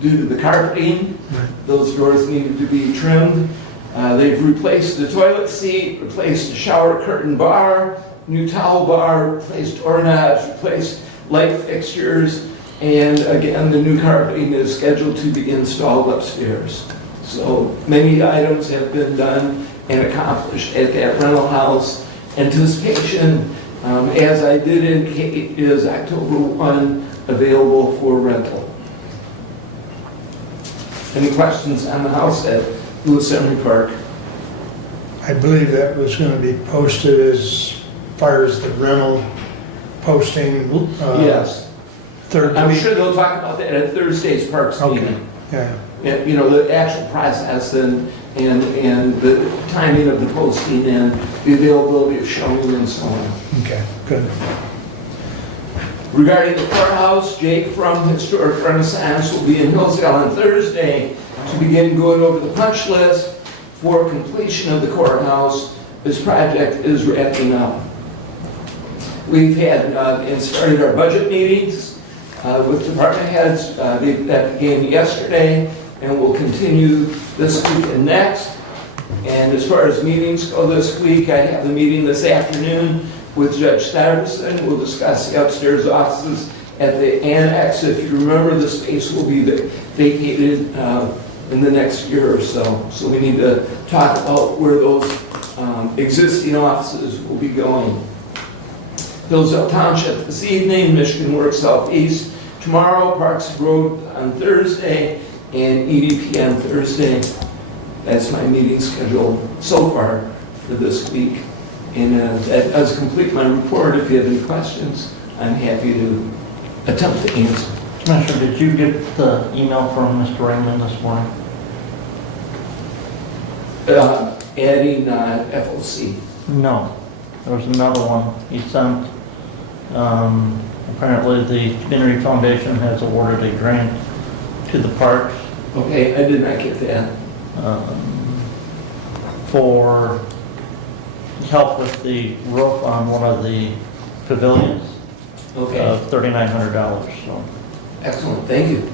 due to the carpeting. Those doors needed to be trimmed. They've replaced the toilet seat, replaced the shower curtain bar, new towel bar, replaced doorknobs, replaced light fixtures, and again, the new carpeting is scheduled to be installed upstairs. So many items have been done and accomplished at that rental house. Anticipation, as I did indicate, is October 1 available for rental. Any questions on the house at Lewis Emery Park? I believe that was going to be posted as far as the rental posting. Yes. Third I'm week. sure they'll talk about that at Thursday's Parks Okay, meeting. yeah. Yeah, you know, the actual process and the timing of the posting and the availability of showing and so on. Okay, good. Regarding the courthouse, Jake from Historic Renaissance will be in Hillsdale on Thursday to begin going over the punch list for completion of the courthouse. This project is wrapping up. We've had and started our budget meetings with department heads. That began yesterday and will continue this week and next. And as far as meetings go this week, I have a meeting this afternoon with Judge Stuyvesant. We'll discuss the upstairs offices at the annex. If you remember, the space will be vacated in the next year or so. So we need to talk about where those existing offices will be going. Hillsdale Township this evening, Michigan Works Southeast tomorrow, Parks Road on Thursday, and EDP on Thursday. That's my meeting schedule so far for this week. And that does complete my report. If you have any questions, I'm happy to attempt to answer. Commissioner, did you get the email from Mr. Raymond this morning? Adding FOC. No, there was another one he sent. Apparently the Community Foundation has awarded a grant to the parks Okay, I did not get that. for help with the roof on one of the pavilions Okay, of $3,900, so. excellent, thank you.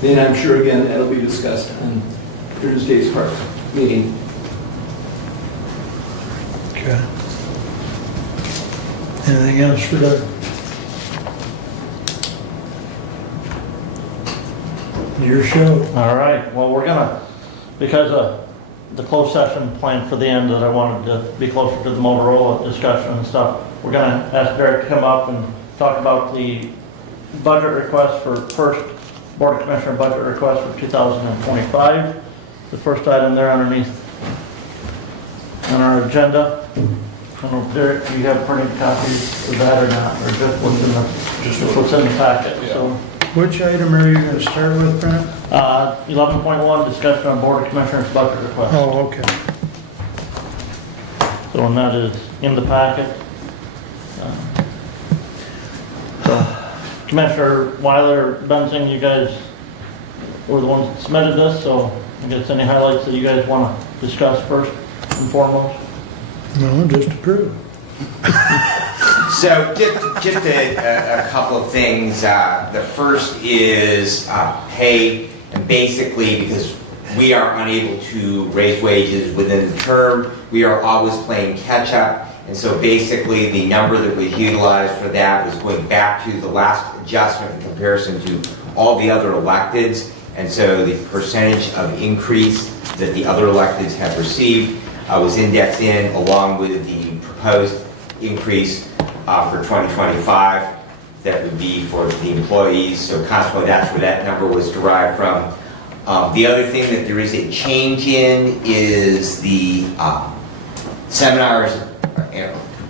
Then I'm sure again that'll be discussed on Thursday's park meeting. Okay. Anything else for Doug? Your show. All right, well, we're gonna, because of the closed session planned for the end that I wanted to be closer to the Motorola discussion and stuff, we're gonna ask Derek to come up and talk about the budget request for first Board of Commissioner budget request for 2025. The first item there underneath on our agenda. I don't know, Derek, do you have printed copies of that or not, or just what's in the packet? So, Which item are you gonna start with, Brent? 11.1, discussion on Board of Commissioners budget request. Oh, okay. So, and that is in the packet. So, Commissioner Weiler, Benzing, you guys were the ones that submitted this, so I guess any highlights that you guys want to discuss first and foremost? No, just approve. So just a couple of things. The first is pay, and basically because we are unable to raise wages within the term, we are always playing catch up. And so basically the number that was utilized for that was going back to the last adjustment in comparison to all the other electeds. And so the percentage of increase that the other electeds have received was indexed in along with the proposed increase for 2025 that would be for the employees. So consequently, that's where that number was derived from. The other thing that there is a change in is the seminars,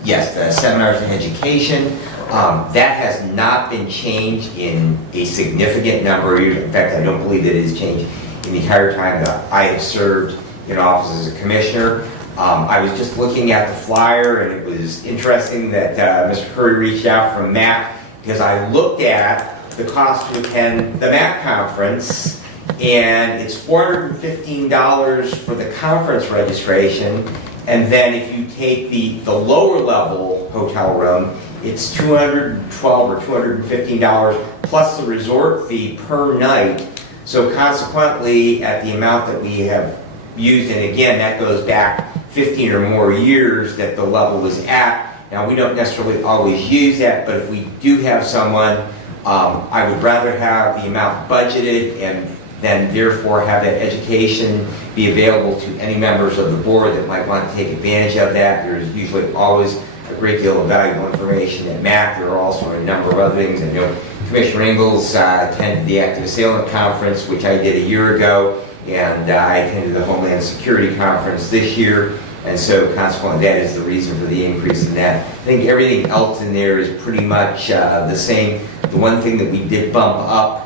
yes, the seminars and education. That has not been changed in a significant number of years. In fact, I don't believe that it has changed in the entire time that I have served in office as a commissioner. I was just looking at the flyer, and it was interesting that Mr. Curry reached out from MAC, because I looked at the cost to attend the MAC conference, and it's $415 for the conference registration, and then if you take the lower level hotel room, it's $212 or $215 plus the resort fee per night. So consequently, at the amount that we have used, and again, that goes back 15 or more years that the level was at. Now, we don't necessarily always use that, but if we do have someone, I would rather have the amount budgeted and then therefore have that education be available to any members of the board that might want to take advantage of that. There's usually always a great deal of valuable information at MAC. There are also a number of other things. I know Commissioner Ingalls attended the Active Assailant Conference, which I did a year ago, and I attended the Homeland Security Conference this year, and so consequently that is the reason for the increase in that. I think everything else in there is pretty much the same. The one thing that we did bump up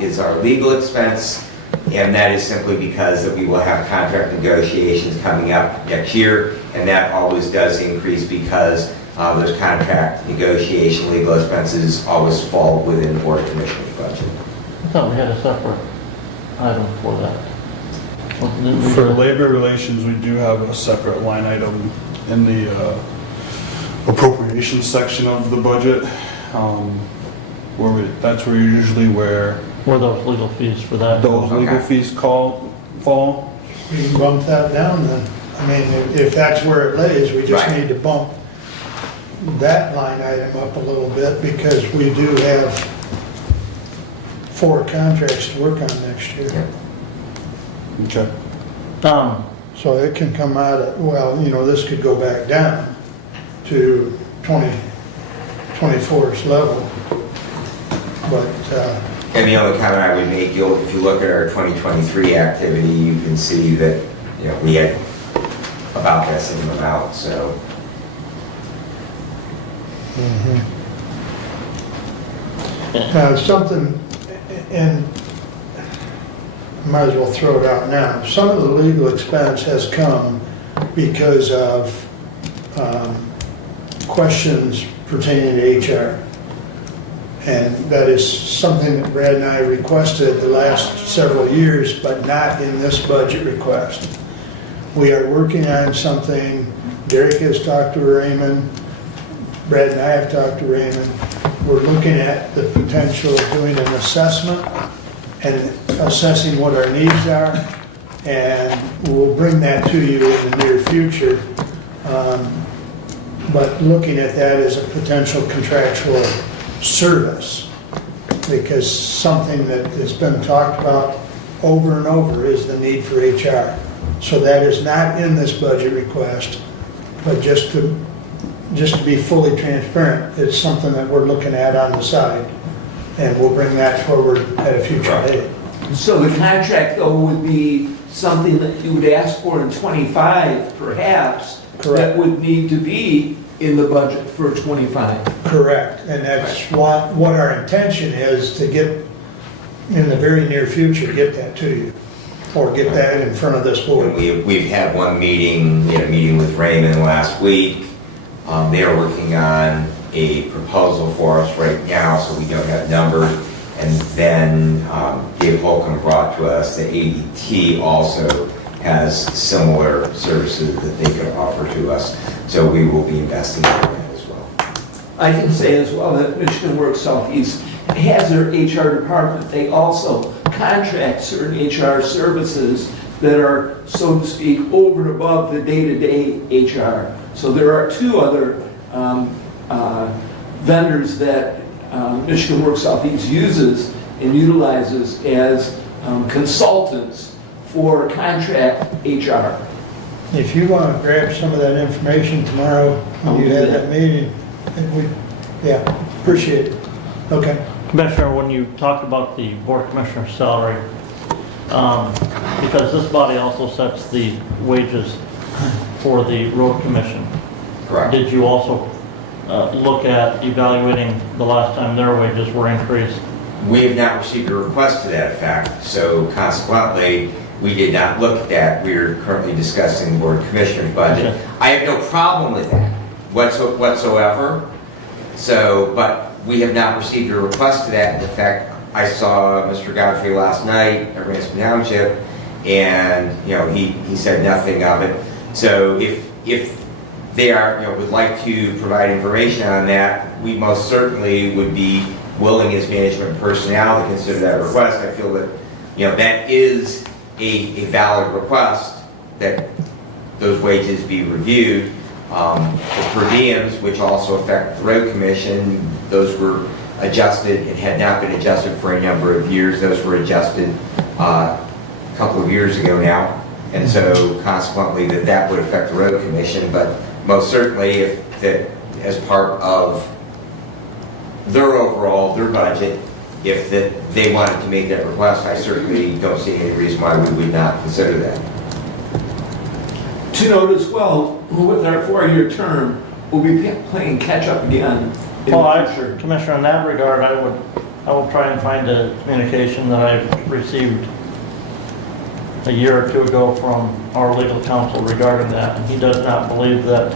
is our legal expense, and that is simply because that we will have contract negotiations coming up next year, and that always does increase because those contract negotiation legal expenses always fall within the Board of Commissioners budget. I thought we had a separate item for that. For labor relations, we do have a separate line item in the appropriations section of the budget, that's where usually where those legal fees for that? those legal fees fall. We can bump that down then. I mean, if that's where it lays, we just Right. need to bump that line item up a little bit because we do have 4 contracts to work on next year. Okay. So it can come out of, well, this could go back down to 2024's level. But, And the only comment I would make, if you look at our 2023 activity, you can see that we had about that same amount, so. Something, and might as well throw it out now. Some of the legal expense has come because of questions pertaining to HR. And that is something that Brad and I requested the last several years, but not in this budget request. We are working on something. Derek has talked to Raymond. Brad and I have talked to Raymond. We're looking at the potential of doing an assessment and assessing what our needs are, and we'll bring that to you in the near future. But looking at that as a potential contractual service, because something that has been talked about over and over is the need for HR. So that is not in this budget request, but just to be fully transparent, it's something that we're looking at on the side, and we'll bring that forward at a future date. So the contract, though, would be something that you would ask for in '25, perhaps, Correct. that would need to be in the budget for '25. Correct, and that's what our intention is, to get, in the very near future, get that to you, or get that in front of this board. We've had one meeting, we had a meeting with Raymond last week. They are working on a proposal for us right now, so we don't have numbers. And then Dave Holcomb brought to us that ADT also has similar services that they could offer to us. So we will be investing in that as well. I can say as well that Michigan Works Southeast has their HR department. They also contract certain HR services that are, so to speak, over and above the day-to-day HR. So there are two other vendors that Michigan Works Southeast uses and utilizes as consultants for contract HR. If you want to grab some of that information tomorrow, when you have that meeting, appreciate it. Okay. Commissioner, when you talked about the board commissioner's salary, because this body also sets the wages for the road commission. Correct. Did you also look at evaluating the last time their wages were increased? We have not received a request to that effect, so consequently, we did not look at that. We are currently discussing the board commissioner's budget. Okay. I have no problem with that whatsoever. So, but we have not received a request to that. In fact, I saw Mr. Godfrey last night at Ransom Township, and he said nothing of it. So if they are would like to provide information on that, we most certainly would be willing as management personnel to consider that request. I feel that that is a valid request, that those wages be reviewed. The per diems, which also affect the road commission, those were adjusted and had not been adjusted for a number of years. Those were adjusted a couple of years ago now, and so consequently that would affect the road commission. But most certainly, if that as part of their budget, if they wanted to make that request, I certainly don't see any reason why we would not consider that. To note as well, with our 4-year term, we'll be playing catch-up again in the future. Commissioner, in that regard, I will try and find a communication that I've received a year or two ago from our legal counsel regarding that, and he does not believe that.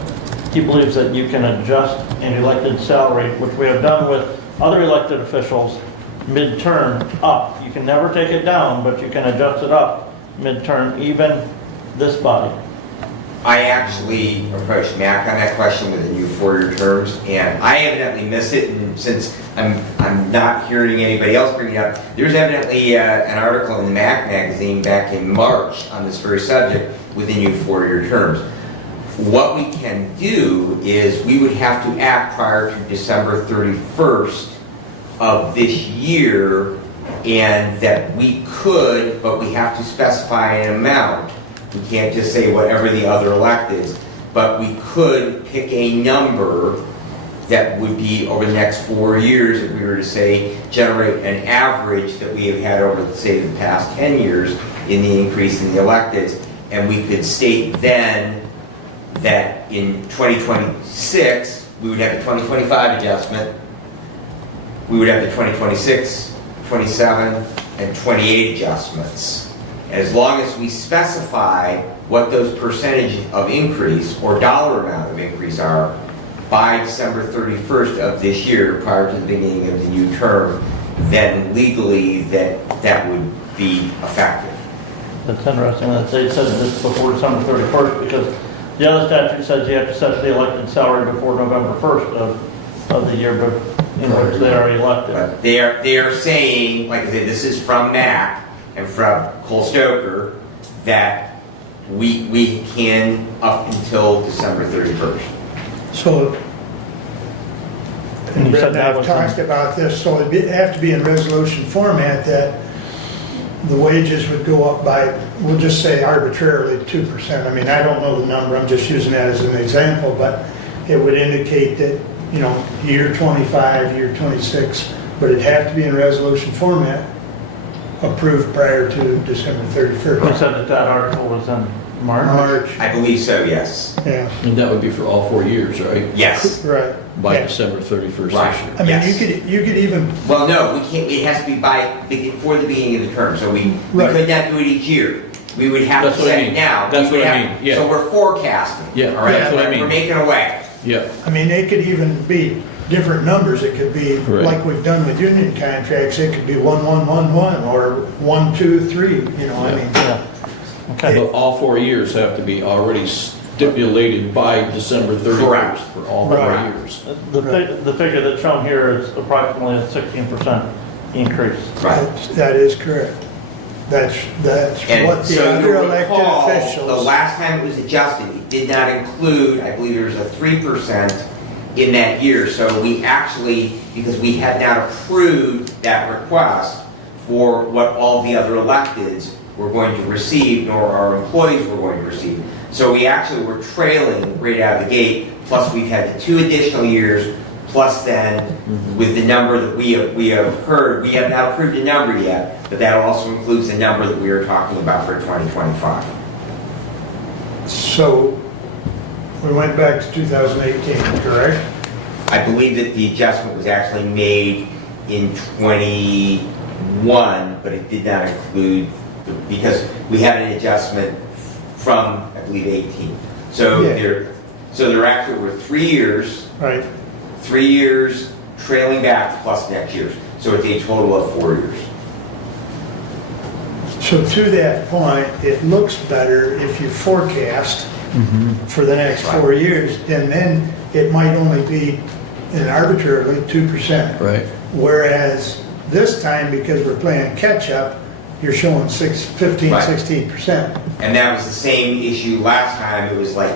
He believes that you can adjust an elected salary, which we have done with other elected officials, mid-term up. You can never take it down, but you can adjust it up mid-term, even this body. I actually approached Mac on that question with the new 4-year terms, and I evidently missed it. And since I'm not hearing anybody else bring it up, there's evidently an article in the Mac magazine back in March on this very subject with the new 4-year terms. What we can do is we would have to act prior to December 31st of this year, and that we could, but we have to specify an amount. We can't just say whatever the other electeds, but we could pick a number that would be over the next 4 years, if we were to say generate an average that we have had over, say, the past 10 years in the increase in the electeds, and we could state then that in 2026, we would have the 2025 adjustment, we would have the 2026, 27, and 28 adjustments. As long as we specify what those percentage of increase or dollar amount of increase are by December 31st of this year, prior to the beginning of the new term, then legally that would be effective. That's interesting that they said this before December 31st, because the other statute says you have to set the elected salary before November 1st of the year, but in which they are elected. But they are saying, like I said, this is from MAC and from Cole Stoker, that we can up until December 31st. So, and You said Brett and I that have was talked about this, so it'd have to be in resolution format that the wages would go up by, we'll just say arbitrarily 2%. I mean, I don't know the number, I'm just using that as an example, but it would indicate that, you know, year 25, year 26, but it'd have to be in resolution format, approved prior to December We 31st. said that article was in March. March, I believe so, yes. yeah, And that would be for all 4 years, right? Yes. right. By Yeah. December 31st Right. this year. I mean, Yes. you could even, Well, no, we can't, it has to be before the beginning of the term, so we Right. could not do it each year. We would have That's to what I set mean. it now. That's We would what I have- mean, yeah. So we're forecasting. Yeah, all right? that's what I mean. We're making a way. Yeah, I mean, it could even be different numbers. It could be, Right. like we've done with union contracts, it could be 1-1-1-1 or 1-2-3, you know, I Yeah. mean. Yeah. Okay. but all 4 years have to be already stipulated by December 31st Correct. for all 4 Right. years. The figure that's shown here is approximately a 16% increase. Right. That is correct. That's And what the so other you'll elected recall, the officials. last time it was adjusted, it did not include, I believe there was a 3% in that year. So we actually, because we had not approved that request for what all the other electeds were going to receive, nor our employees were going to receive. So we actually were trailing right out of the gate, plus we've had the 2 additional years, plus then with the number that we have heard, we have not approved a number yet, but that also includes the number that we are talking about for 2025. So we went back to 2018, correct? I believe that the adjustment was actually made in 21, but it did not include, because we had an adjustment from, I believe, 18. So Yeah. there actually were 3 years, Right. 3 years trailing back plus next year's. So it's a total of 4 years. So to that point, it looks better if you forecast for the next 4 years, and then it might only be an arbitrarily 2%. Right. Whereas this time, because we're playing catch-up, you're showing 15, Right. 16%. And that was the same issue last time. It was like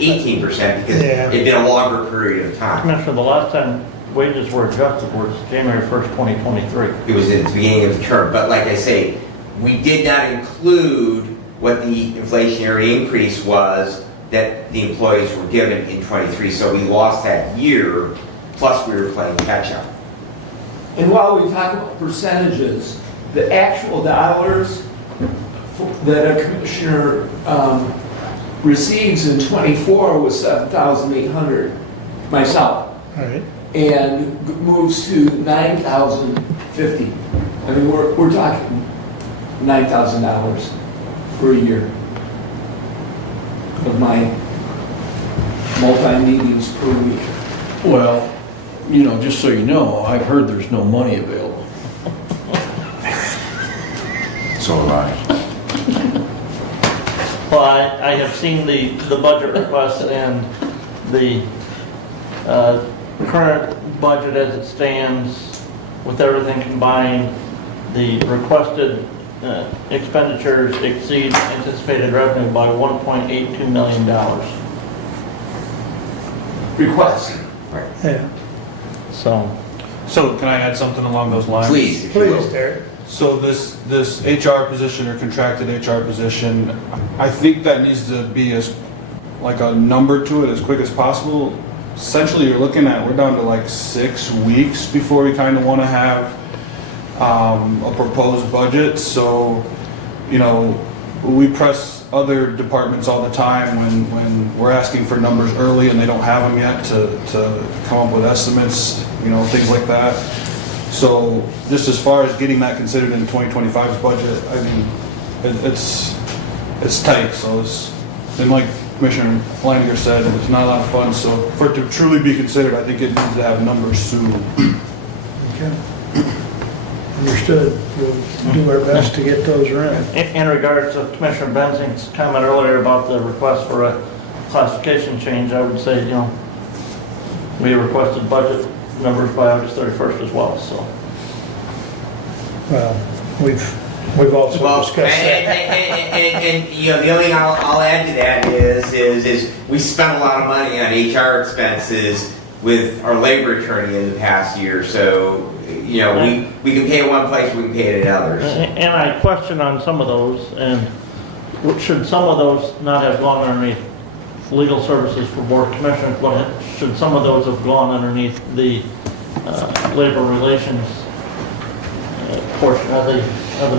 18% because Yeah. it'd been a longer period of time. Commissioner, the last time wages were adjusted was January 1st, 2023. It was at the beginning of the term, but like I say, we did not include what the inflationary increase was that the employees were given in '23, so we lost that year, plus we were playing catch-up. And while we talk about percentages, the actual dollars that a commissioner receives in '24 was 7,800, myself, Right. and moves to 9,050. I mean, we're talking $9,000 for a year of my multi-meetings per week. Well, you know, just so you know, I've heard there's no money available. So have I. Well, I have seen the budget request and the current budget as it stands with everything combined. The requested expenditures exceed anticipated revenue by $1.82 million. Request. Yeah. So, So can I add something along those lines? Please, if you will. Please, Derek. So this HR position or contracted HR position, I think that needs to be as, like a number to it as quick as possible. Essentially, you're looking at, we're down to like 6 weeks before we kind of want to have a proposed budget. So, you know, we press other departments all the time when we're asking for numbers early and they don't have them yet to come up with estimates, things like that. So just as far as getting that considered in 2025's budget, I mean, it's tight. So and like Commissioner Leininger said, it's not a lot of fun. So for it to truly be considered, I think it needs to have numbers soon. Okay. Understood. We'll do our best to get those around. In regards to Commissioner Bensing's comment earlier about the request for a classification change, I would say, we requested budget numbers by August 31st as well, so. Well, we've also discussed that. And the only thing I'll add to that is we spent a lot of money on HR expenses with our labor attorney in the past year, so we can pay it one place, we can pay it in others. And I question on some of those, and should some of those not have gone underneath legal services for board of commissioners, but should some of those have gone underneath the labor relations portion of the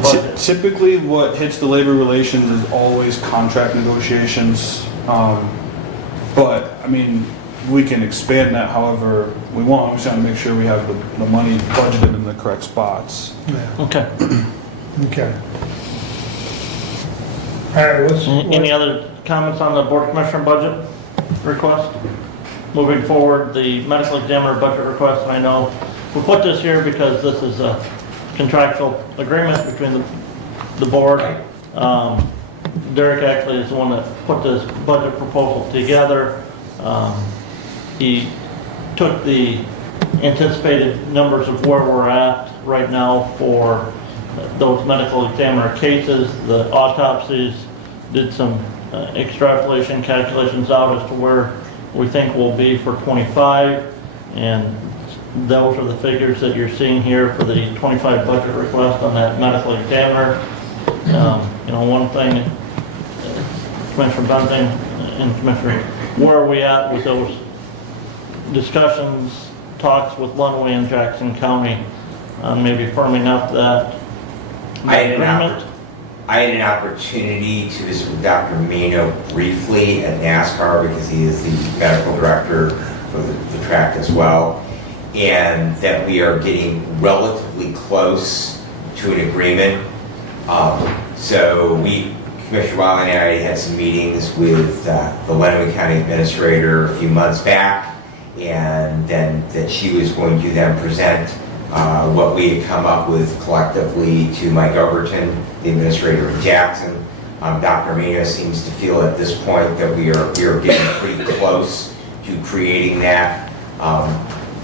budget? Typically, what hits the labor relations is always contract negotiations. But I mean, we can expand that however we want. We just got to make sure we have the money budgeted in the correct spots. Yeah. Okay. Okay. All right, Any other comments on the board of commissioner budget request? Moving forward, the medical examiner budget request, and I know we put this here because this is a contractual agreement between the board. Derek actually is the one that put this budget proposal together. He took the anticipated numbers of where we're at right now for those medical examiner cases, the autopsies, did some extrapolation calculations out as to where we think we'll be for 25, and those are the figures that you're seeing here for the 25 budget request on that medical examiner. One thing, Commissioner Bunting and Commissioner, where are we at with those discussions, talks with Lunaway and Jackson County on maybe firming up that agreement? I had an opportunity to visit with Dr. Mino briefly at NASCAR because he is the medical director for the track as well, and that we are getting relatively close to an agreement. So Commissioner Wiley and I had some meetings with the Lenawee County Administrator a few months back, and then that she was going to then present what we had come up with collectively to Mike Overton, the administrator in Jackson. Dr. Mino seems to feel at this point that we are getting pretty close to creating that.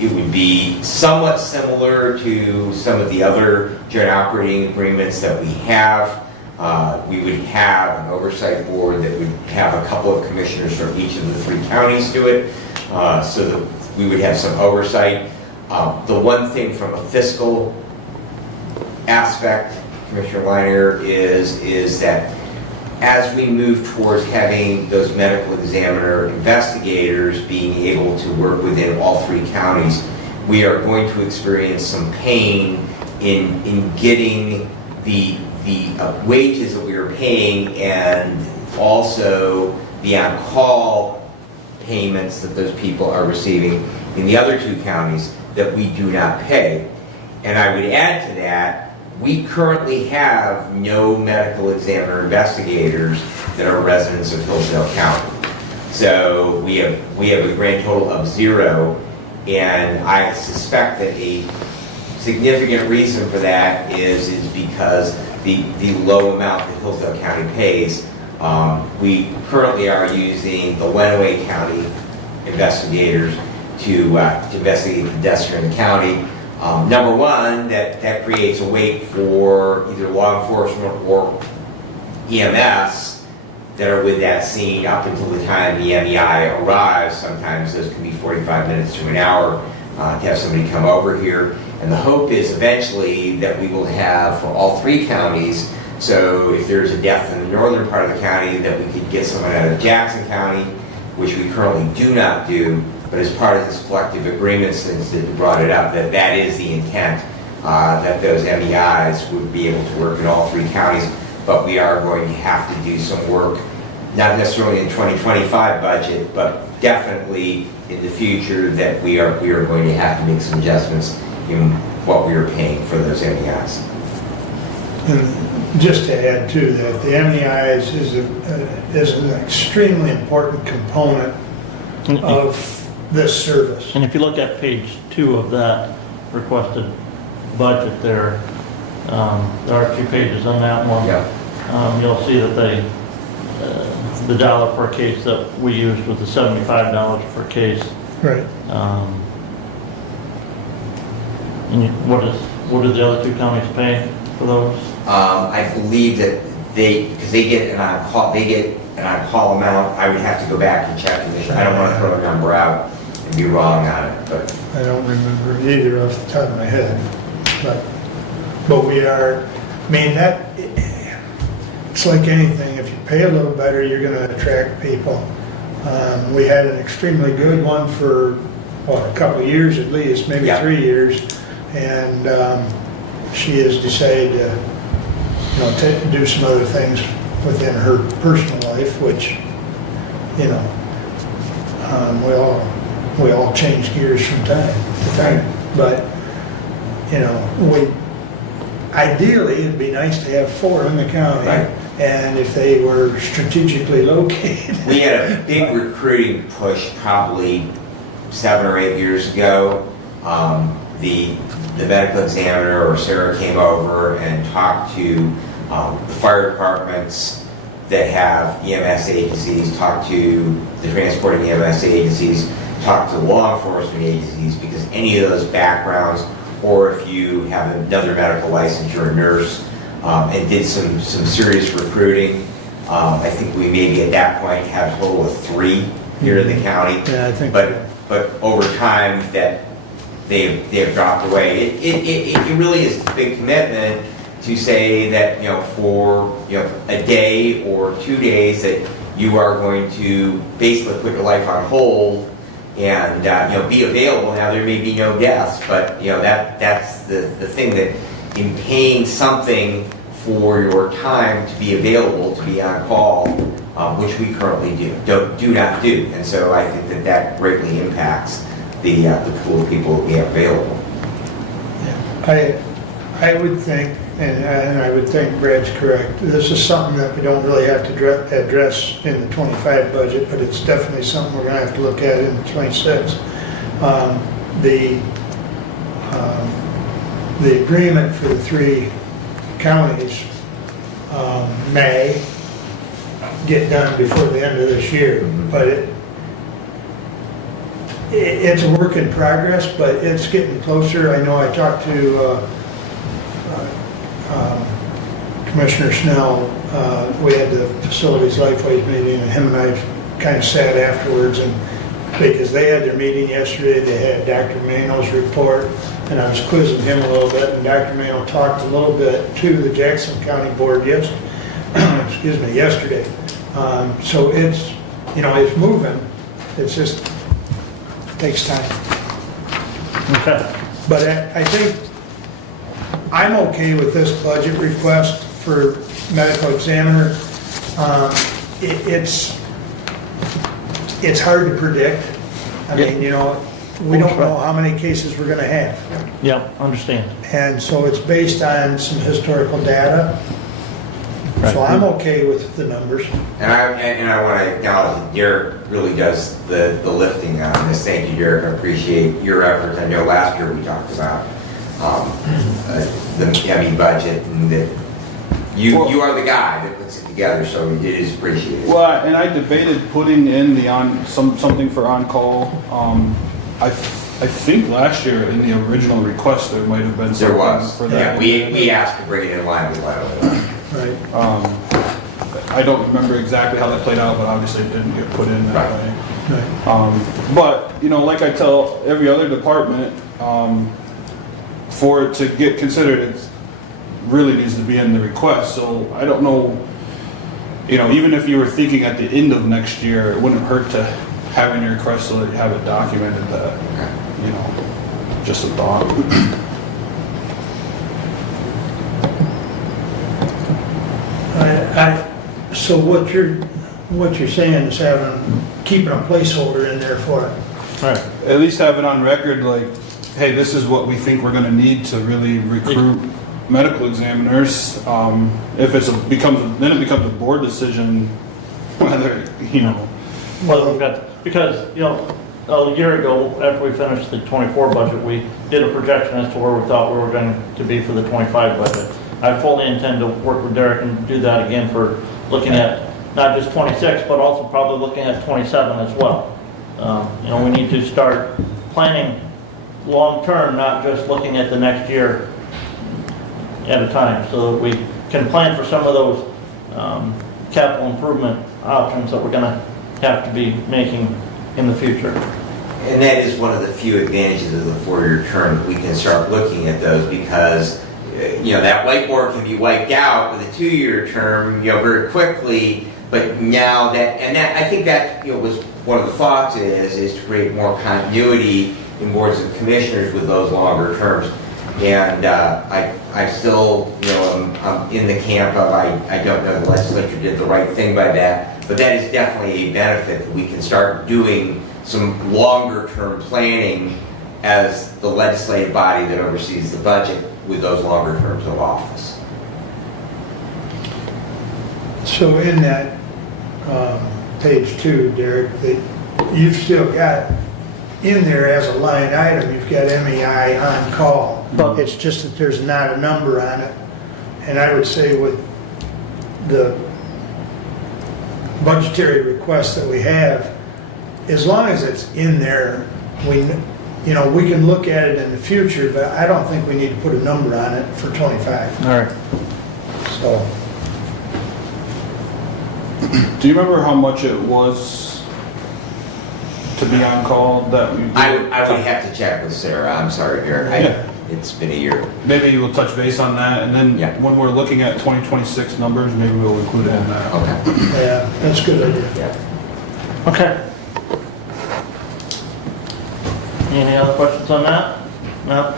It would be somewhat similar to some of the other joint operating agreements that we have. We would have an oversight board that would have a couple of commissioners from each of the 3 counties do it, so that we would have some oversight. The one thing from a fiscal aspect, Commissioner Leiner, is that as we move towards having those medical examiner investigators being able to work within all 3 counties, we are going to experience some pain in getting the wages that we are paying and also the on-call payments that those people are receiving in the other 2 counties that we do not pay. And I would add to that, we currently have no medical examiner investigators that are residents of Hillsdale County. So we have a grand total of 0, and I suspect that a significant reason for that is because the low amount that Hillsdale County pays. We currently are using the Lenawee County investigators to investigate the deaths here in the county. Number one, that creates a wait for either law enforcement or EMS that are with that scene up until the time the MEI arrives. Sometimes those can be 45 minutes to an hour to have somebody come over here. And the hope is eventually that we will have for all 3 counties, so if there's a death in the northern part of the county, that we could get someone out of Jackson County, which we currently do not do, but as part of this collective agreement, since it brought it up, that is the intent, that those MEIs would be able to work in all 3 counties. but we are going to have to do some work, not necessarily in 2025 budget, but definitely in the future, that we are going to have to make some adjustments in what we are paying for those MEIs. And just to add to that, the MEIs is an extremely important component of this service. And if you look at page 2 of that requested budget there are 2 pages on that one. Yeah. You'll see that the dollar per case that we used was the $75 per case. Right. And what do the other 2 counties pay for those? I believe that because they get an on-call amount. I would have to go back and check and make sure. I don't want to throw a number out and be wrong on it, but. I don't remember either off the top of my head, but we are, I mean, it's like anything, if you pay a little better, you're gonna attract people. We had an extremely good one for, a couple of years at least, maybe Yeah. 3 years, and she has decided to, do some other things within her personal life, which, we all change gears from time to time. But, ideally, it'd be nice to have 4 in the county. Right. And if they were strategically located. We had a big recruiting push probably 7 or 8 years ago. The medical examiner or Sarah came over and talked to the fire departments that have EMS agencies, talked to the transporting EMS agencies, talked to law enforcement agencies, because any of those backgrounds, or if you have another medical license, you're a nurse, and did some serious recruiting. I think we maybe at that point had a total of 3 here in the county. Yeah, I think. But over time that they've dropped away. It really is a big commitment to say that, for, a day or 2 days that you are going to basically put your life on hold and, be available. Now, there may be no deaths, but, that's the thing, that in paying something for your time to be available, to be on call, which we currently do not do. And so I think that greatly impacts the pool of people that we have available. I would think, and I would think Brad's correct, this is something that we don't really have to address in the 25 budget, but it's definitely something we're gonna have to look at in the 26. The agreement for the 3 counties may get done before the end of this year, but it's a work in progress, but it's getting closer. I know I talked to Commissioner Snell. We had the Facilities Lifeways meeting, and him and I kind of sat afterwards, and because they had their meeting yesterday, they had Dr. Mano's report, and I was quizzing him a little bit, and Dr. Mano talked a little bit to the Jackson County Board yesterday. So it's, it's moving. It's just takes time. Okay. But I think I'm okay with this budget request for medical examiner. It's hard to predict. I mean, we don't know how many cases we're gonna have. Yeah, understand. And so it's based on some historical data. So I'm okay with the numbers. And I want to acknowledge that Derek really does the lifting on this. Thank you, Derek. I appreciate your efforts. I know last year we talked about the MEI budget, and that you are the guy that puts it together, so it is appreciated. Well, and I debated putting in something for on-call. I think last year in the original request there might have been something There was. for that. Yeah, we asked to bring it in line with that. Right. I don't remember exactly how that played out, but obviously it didn't get put in that way. Right. But, like I tell every other department, for it to get considered, it really needs to be in the request. So I don't know, even if you were thinking at the end of next year, it wouldn't hurt to have in your request so that you have it documented that, just a thought. So what you're saying is keeping a placeholder in there for it. Right. At least have it on record, like, hey, this is what we think we're gonna need to really recruit medical examiners. If it becomes a board decision, whether, you know. Well, we've got, because, a year ago, after we finished the 24 budget, we did a projection as to where we thought we were going to be for the 25 budget. I fully intend to work with Derek and do that again for looking at not just 26, but also probably looking at 27 as well. We need to start planning long-term, not just looking at the next year at a time, so that we can plan for some of those capital improvement options that we're going to have to be making in the future. And that is one of the few advantages of the four-year term, that we can start looking at those, because that whiteboard can be wiped out with a two-year term, very quickly. But now I think that was one of the thoughts is to create more continuity in boards of commissioners with those longer terms. And I still, I'm in the camp of I don't know the legislature did the right thing by that, but that is definitely a benefit that we can start doing some longer term planning as the legislative body that oversees the budget with those longer terms of office. So in that page 2, Derek, that you've still got in there as a line item, you've got MEI on call. But it's just that there's not a number on it. And I would say with the budgetary requests that we have, as long as it's in there, we can look at it in the future, but I don't think we need to put a number on it for 25. All right. So, Do you remember how much it was to be on call that we? I would have to check with Sarah. I'm sorry, Derek. It's been a year. Maybe we'll touch base on that, and then Yeah. when we're looking at 2026 numbers, maybe we'll include it in that. Okay. yeah, that's a good idea. Okay. Any other questions on that? No?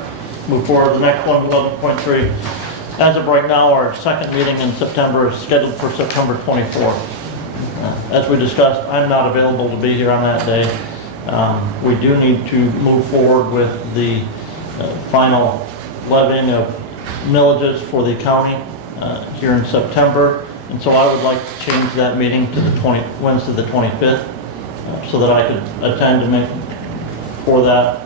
Move forward to the next one, 11.3. As of right now, our second meeting in September is scheduled for September 24th. As we discussed, I'm not available to be here on that day. We do need to move forward with the final levying of millages for the county here in September. And so I would like to change that meeting to the Wednesday the 25th so that I could attend and make for that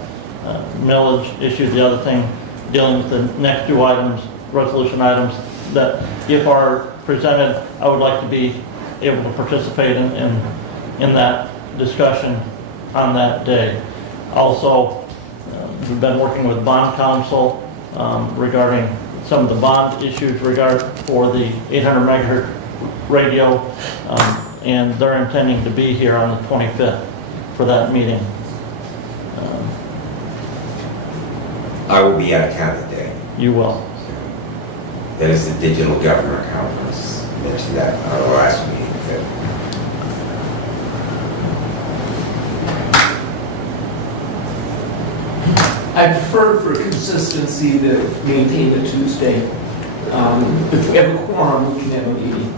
millage issue. The other thing, dealing with the next two items, resolution items, that if are presented, I would like to be able to participate in that discussion on that day. Also, we've been working with bond counsel regarding some of the bond issues for the 800 megahertz radio, and they're intending to be here on the 25th for that meeting. I will be out of town that day. You will. That is the Digital Government Conference. Mentioned that at our last meeting. I prefer for consistency to maintain the Tuesday. If we have a quorum, we can have a meeting.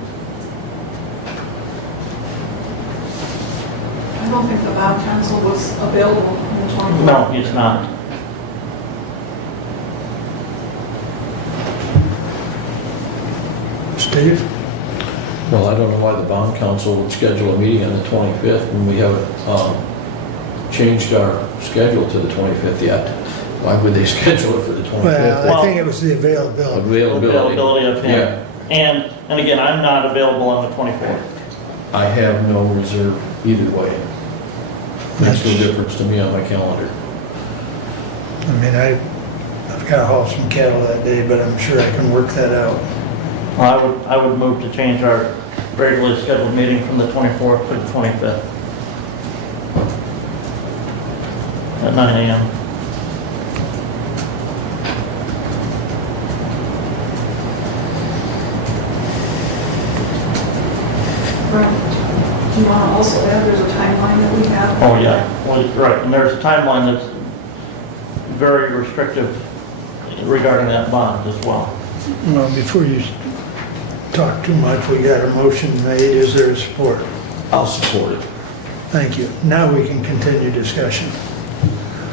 I don't think the bond council was available in the 24th. No, he's not. Steve? Well, I don't know why the bond council would schedule a meeting on the 25th when we haven't changed our schedule to the 25th yet. Why would they schedule it for the 25th? Well, I think it was the availability. Availability of him. Yeah. And again, I'm not available on the 24th. I have no reserve either way. Makes no difference to me on my calendar. I mean, I've got to haul some cattle that day, but I'm sure I can work that out. Well, I would move to change our regularly scheduled meeting from the 24th to the 25th at 9 a.m. Right. Do you want to also add, there's a timeline that we have? Oh, yeah, well, right, and there's a timeline that's very restrictive regarding that bond as well. Well, before you talk too much. We got a motion made. Is there support? I'll support it. Thank you. Now we can continue discussion.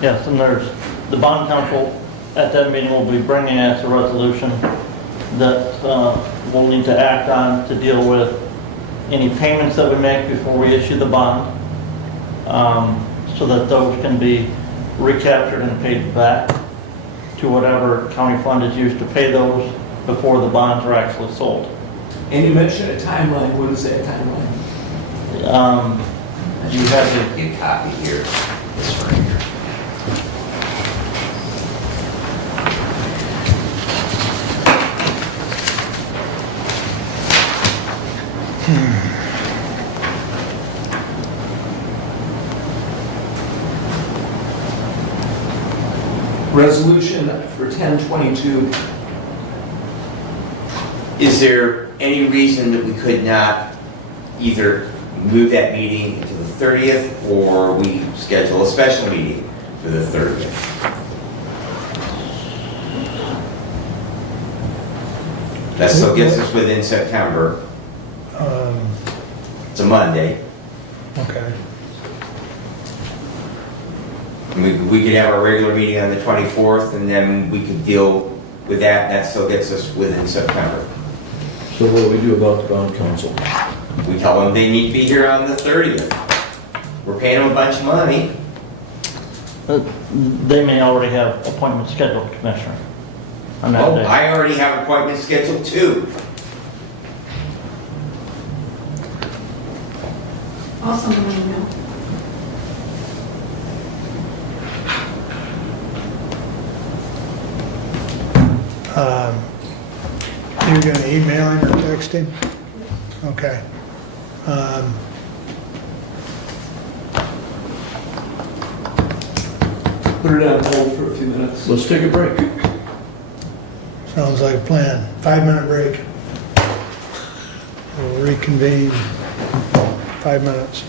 Yes, and there's, the bond council at that meeting will be bringing us a resolution that we'll need to act on to deal with any payments that we make before we issue the bond, so that those can be recaptured and paid back to whatever county fund is used to pay those before the bonds are actually sold. And you mentioned a timeline, what is that timeline? You have Get a copy here, this right here. Resolution for 1022. Is there any reason that we could not either move that meeting to the 30th or we schedule a special meeting for the 30th? That still gets us within September. It's a Monday. Okay. We could have our regular meeting on the 24th and then we could deal with that, and that still gets us within September. So what do we do about the bond council? We tell them they need to be here on the 30th. We're paying them a bunch of money. they may already have appointments scheduled, Commissioner, on that Oh, day. I already have appointments scheduled too. I'll send them an email. You're gonna email him or text him? Okay. Put it on hold for a few minutes. Let's take a break. Sounds like a plan. 5-minute break. We'll reconvene 5 minutes.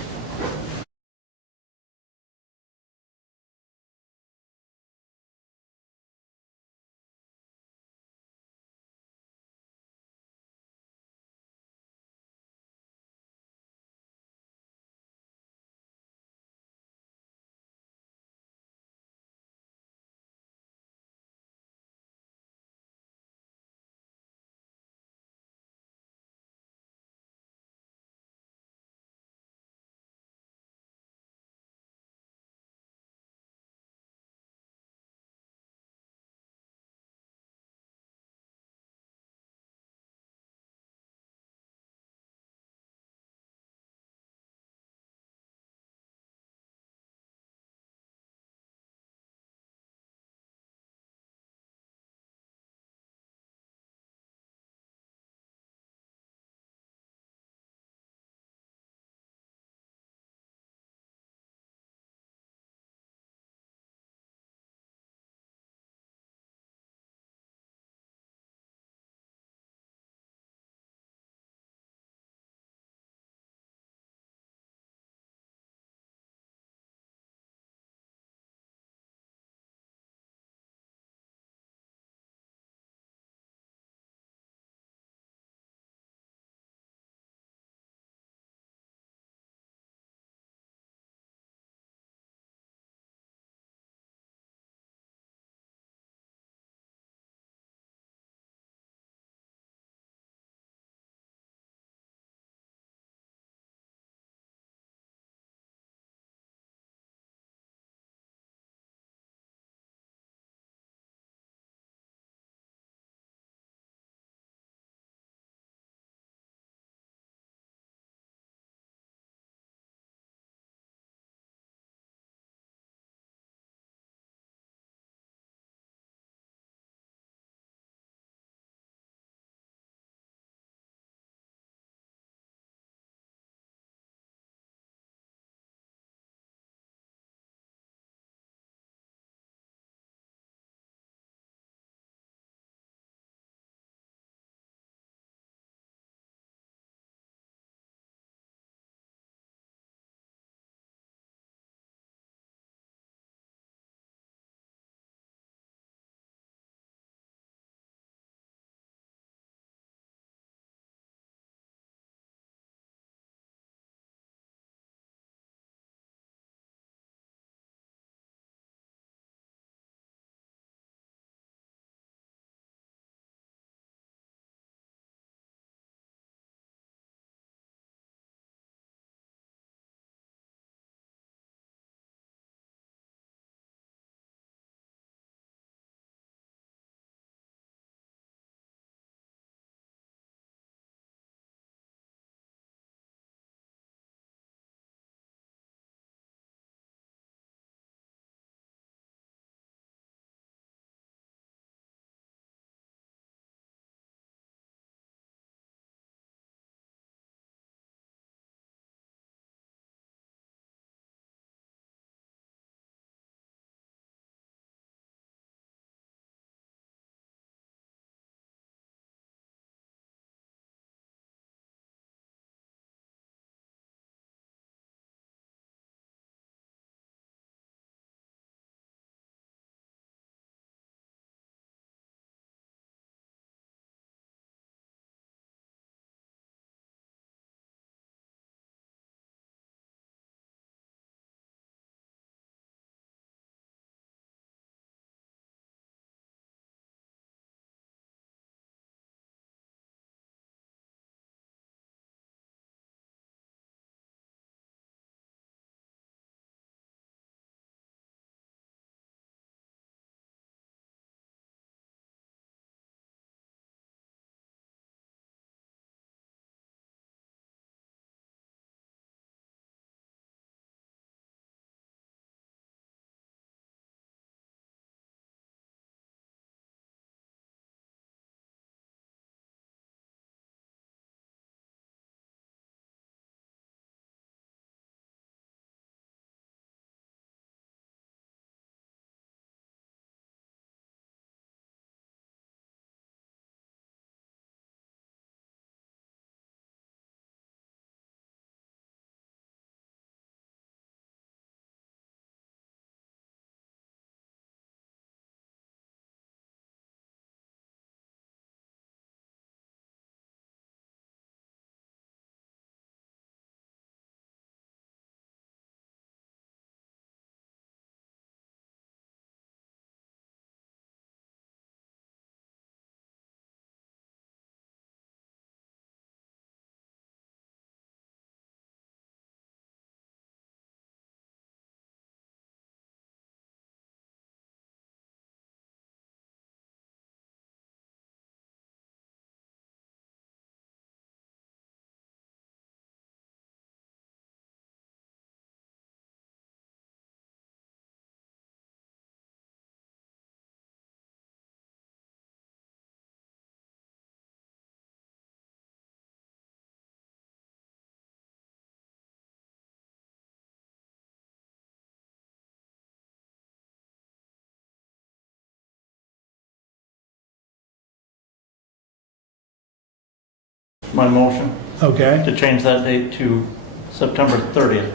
my motion Okay, to change that date to September 30th.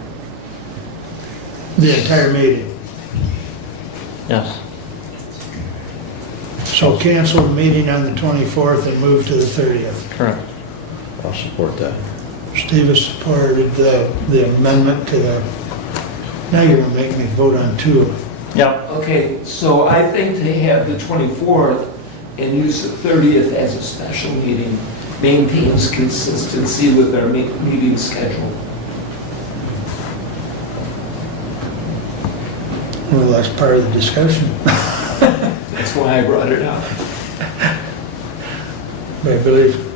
the entire meeting. Yes. So cancel the meeting on the 24th and move to the 30th. Correct. I'll support that. Steve has supported the amendment to the, now you're gonna make me vote on two of them. Yep. Okay, so I think to have the 24th and use the 30th as a special meeting maintains consistency with our meeting schedule. Well, that's part of the discussion. That's why I brought it up. But I believe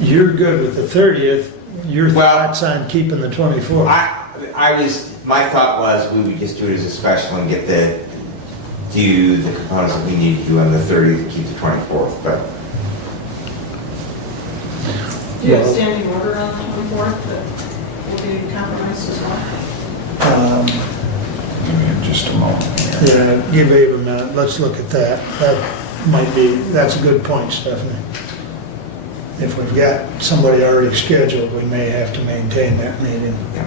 you're good with the 30th. Your Well- thoughts on keeping the 24th? My thought was we would just do it as a special and do the components that we need to do on the 30th to keep the 24th, but Do you have standing order on the 24th that will be compromised as well? Give me just a moment here. Yeah, give Abe a minute. Let's look at that. That's a good point, Stephanie. If we've got somebody already scheduled, we may have to maintain that meeting. yeah.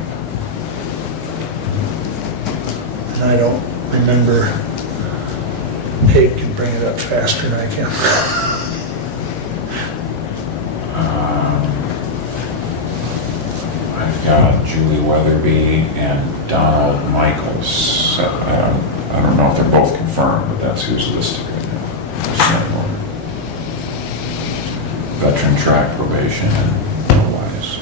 And I don't remember, Abe can bring it up faster than I can. I've got Julie Weatherby and Donald Michaels. I don't know if they're both confirmed, but that's who's listed right now. Veteran track probation and otherwise.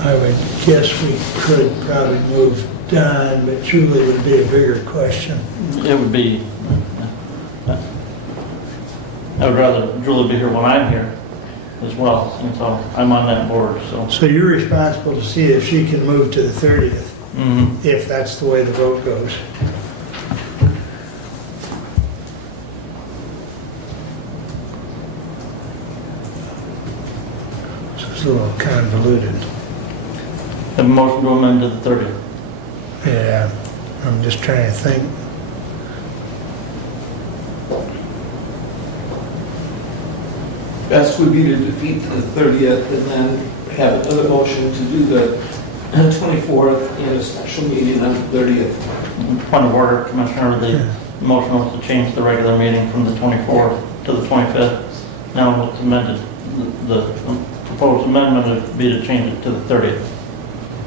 I would guess we could probably move Don, but Julie would be a bigger question. It would be, I would rather Julie be here when I'm here as well, since I'm on that board, so. So you're responsible to see if she can move to the 30th, Mhm. if that's the way the vote goes. So it's a little convoluted. Have a motion to amend to the 30th. Yeah, I'm just trying to think. Best would be to defeat the 30th and then have another motion to do the 24th and a special meeting on the 30th. Point of order, Commissioner, the motion was to change the regular meeting from the 24th to the 25th. Now it's amended, the proposed amendment would be to change it to the 30th.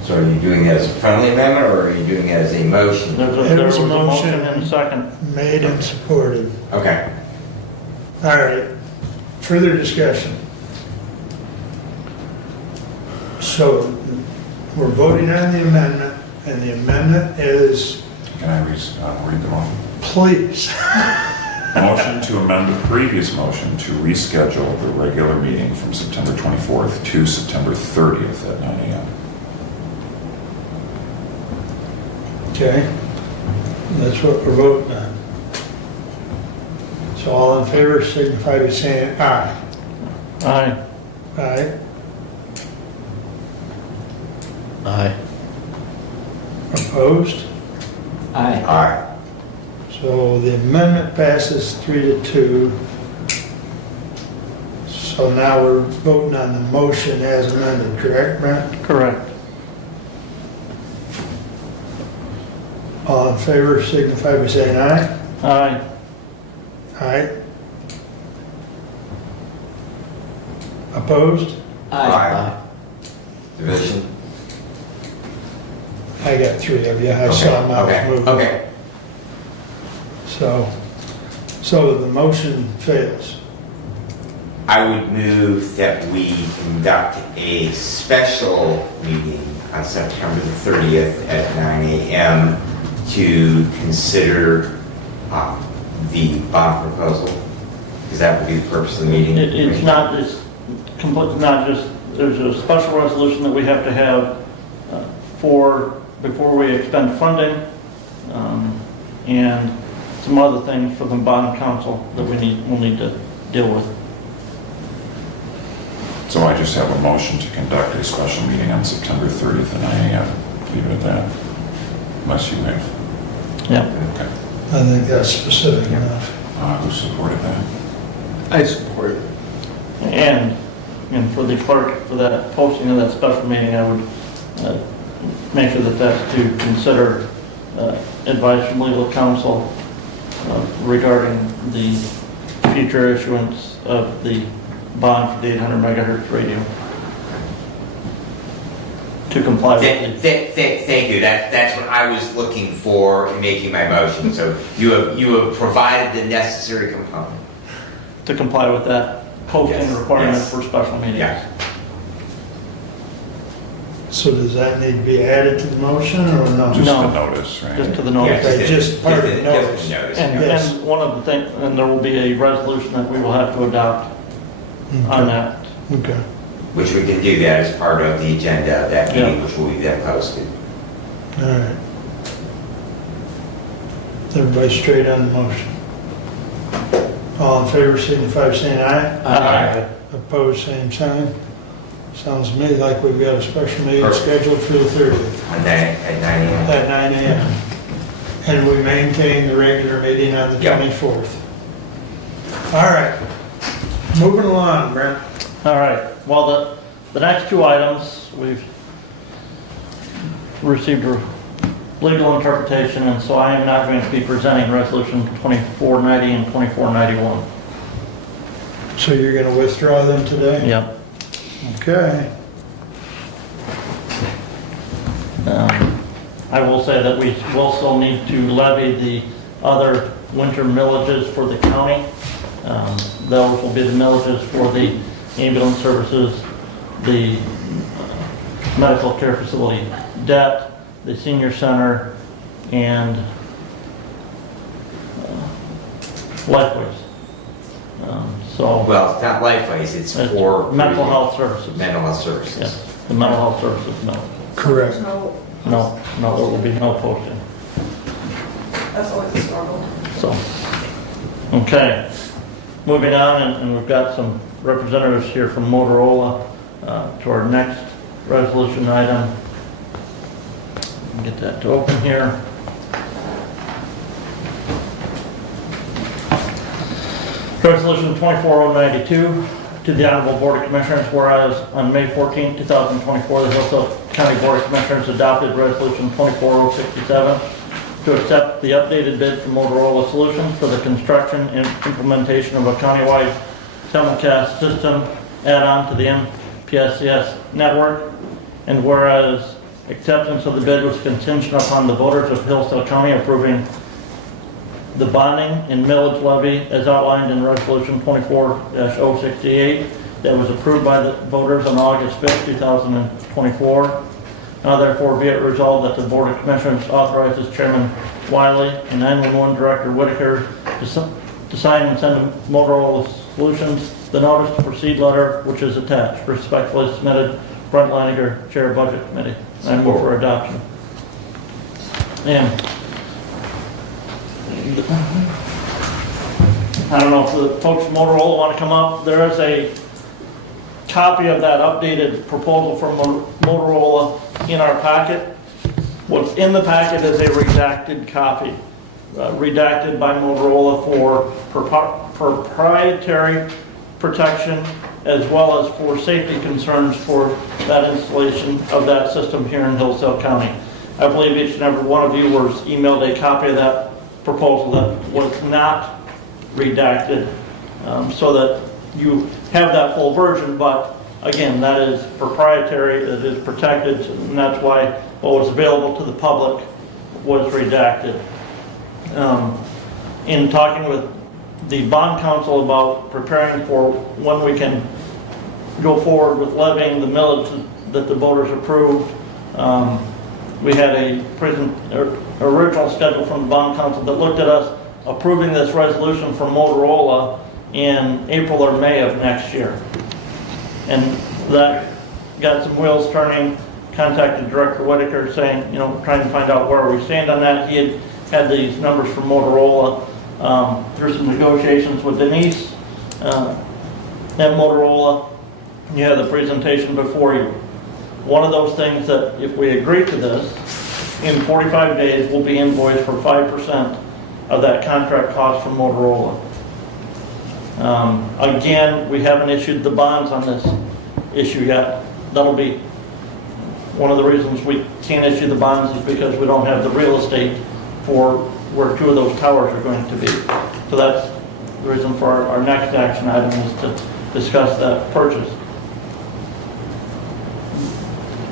So are you doing it as a friendly amendment, or are you doing it as a motion? There was a motion and a second. Made and supported. Okay. All right, further discussion. So we're voting on the amendment, and the amendment is, Can I read the motion? please. Motion to amend the previous motion to reschedule the regular meeting from September 24th to September 30th at 9 a.m. Okay, that's what we're voting on. So all in favor signify by saying aye. Aye. Aye. Aye. Opposed? Aye. Aye. So the amendment passes 3-2. So now we're voting on the motion as amended, correct, Brent? Correct. All in favor signify by saying aye. Aye. Aye. Opposed? Aye. Division? I got three of you. I saw mouth Okay, moving. okay. So the motion fails. I would move that we conduct a special meeting on September the 30th at 9 a.m. to consider the bond proposal, because that would be the purpose of the meeting. It's not just, there's a special resolution that we have to have before we expend funding, and some other things for the bond council that we'll need to deal with. So I just have a motion to conduct a special meeting on September 30th at 9 a.m. Leave it at that. Unless you have. Yeah. Okay. I think that's specific enough. Who supported that? I support it. And for the clerk, for that posting of that special meeting, I would make sure that that's to consider advice from legal counsel regarding the future issuance of the bond for the 800 megahertz radio to comply with the... Thank you. That's what I was looking for in making my motion. So you have provided the necessary component. to comply with that posting Yes, requirement yes. for special meetings. Yeah. So does that need to be added to the motion or no? Just No. the notice, right? Just to the notice. Okay, just part of the Just notice. the notice. And, Yes. and one of the things, and there will be a resolution that we will have to adopt on that. Okay. Which we can do that as part of the agenda of that meeting, Yeah. which will be then posted. All right. Everybody straight on the motion. All in favor, signify by saying aye. Aye. Opposed, same sign. Sounds to me like we've got a special meeting Perfect. scheduled for the 30th On that at 9 a.m. at 9 a.m. And we maintain the regular meeting on the Yep. 24th. All right. Moving along, Brent. All right, well, the next two items, we've received a legal interpretation, and so I am not going to be presenting resolution 2490 and 2491. So you're going to withdraw them today? Yep. Okay. I will say that we will still need to levy the other winter millages for the county. Those will be the millages for the ambulance services, the medical care facility debt, the senior center, and Lifeways. So, Well, it's not Lifeways, it's for mental health services. mental health services. Yes, the mental health services, no. Correct. No, No, there will be no posting. that's always a struggle. So, okay, moving on, and we've got some representatives here from Motorola to our next resolution item. Get that to open here. Resolution 24092 to the Honorable Board of Commissioners, whereas on May 14, 2024, the Hillsdale County Board of Commissioners adopted Resolution 24067 to accept the updated bid from Motorola Solutions for the construction and implementation of a countywide simulcast system add-on to the MPSCS network. And whereas acceptance of the bid was contingent upon the voters of Hillsdale County approving the bonding and millage levy as outlined in Resolution 24-068 that was approved by the voters on August 5, 2024. Now therefore be it resolved that the Board of Commissioners authorizes Chairman Wiley and 911 Director Whitaker to sign and send to Motorola Solutions the notice to proceed letter which is attached. Respectfully submitted, Brent Leininger, Chair of Budget Committee. I move for adoption. And I don't know if the folks from Motorola want to come up. There is a copy of that updated proposal from Motorola in our packet. What's in the packet is a redacted copy, redacted by Motorola for proprietary protection as well as for safety concerns for that installation of that system here in Hillsdale County. I believe each and every one of you was emailed a copy of that proposal that was not redacted, so that you have that full version, but again, that is proprietary, that is protected, and that's why what was available to the public was redacted. In talking with the bond council about preparing for when we can go forward with levying the millage that the voters approved, we had a original schedule from the bond council that looked at us approving this resolution from Motorola in April or May of next year. And that got some wheels turning, contacted Director Whitaker saying, trying to find out where we stand on that. He had these numbers from Motorola through some negotiations with Denise at Motorola. You have the presentation before you. One of those things that if we agree to this, in 45 days we'll be invoiced for 5% of that contract cost from Motorola. Again, we haven't issued the bonds on this issue yet. That'll be one of the reasons we can't issue the bonds is because we don't have the real estate for where 2 of those towers are going to be. So that's the reason for our next action item is to discuss that purchase.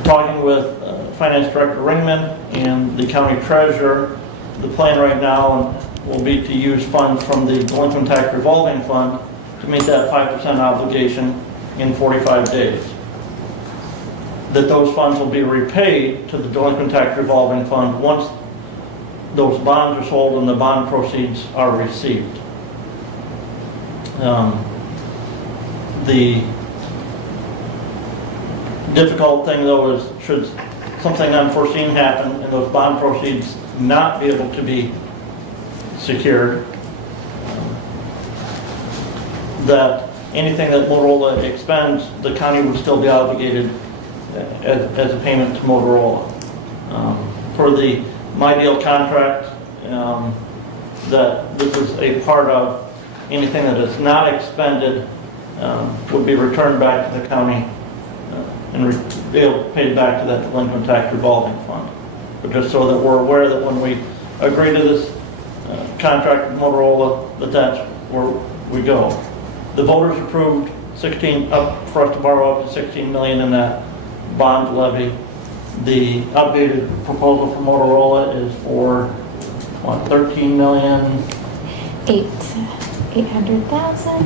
Talking with Finance Director Ringman and the County Treasurer, the plan right now will be to use funds from the Delinquent Tax Revolving Fund to meet that 5% obligation in 45 days. That those funds will be repaid to the Delinquent Tax Revolving Fund once those bonds are sold and the bond proceeds are received. The difficult thing though is should something unforeseen happen and those bond proceeds not be able to be secured, that anything that Motorola expends, the county would still be obligated as a payment to Motorola. For the My Deal contract, that this is a part of anything that is not expended would be returned back to the county and be paid back to that delinquent tax revolving fund. But just so that we're aware that when we agree to this contract with Motorola, that's where we go. The voters approved for us to borrow up to 16 million in that bond levy. The updated proposal for Motorola is for what, 13 million? 800,000.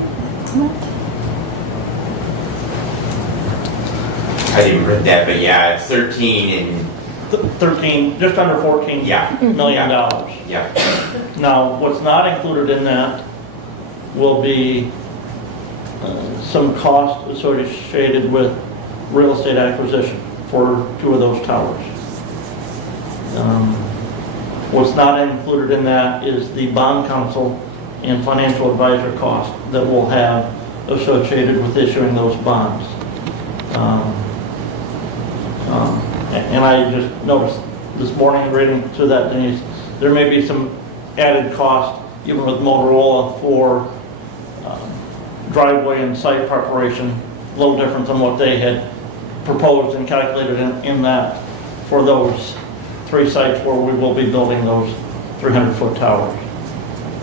I didn't read that, but yeah, it's 13 and 13, just under 14 million dollars. yeah. Now, what's not included in that will be some cost associated with real estate acquisition for 2 of those towers. What's not included in that is the bond counsel and financial advisor cost that we'll have associated with issuing those bonds. And I just noticed this morning reading through that, Denise, there may be some added cost even with Motorola for driveway and site preparation, a little different than what they had proposed and calculated in that for those 3 sites where we will be building those 300-foot towers.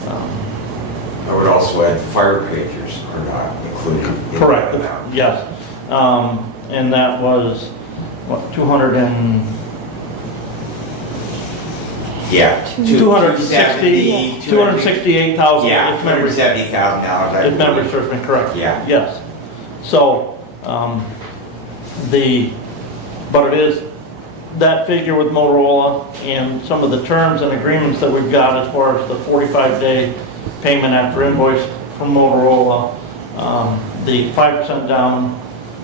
I would also add fire pagers are not included. in Correct, that amount. yes. And that was, what, 268,000, Yeah. Yeah, if memory $270,000. if memory serves me correct. Yeah. Yes. So, but it is that figure with Motorola and some of the terms and agreements that we've got as far as the 45-day payment after invoice from Motorola, the 5% down,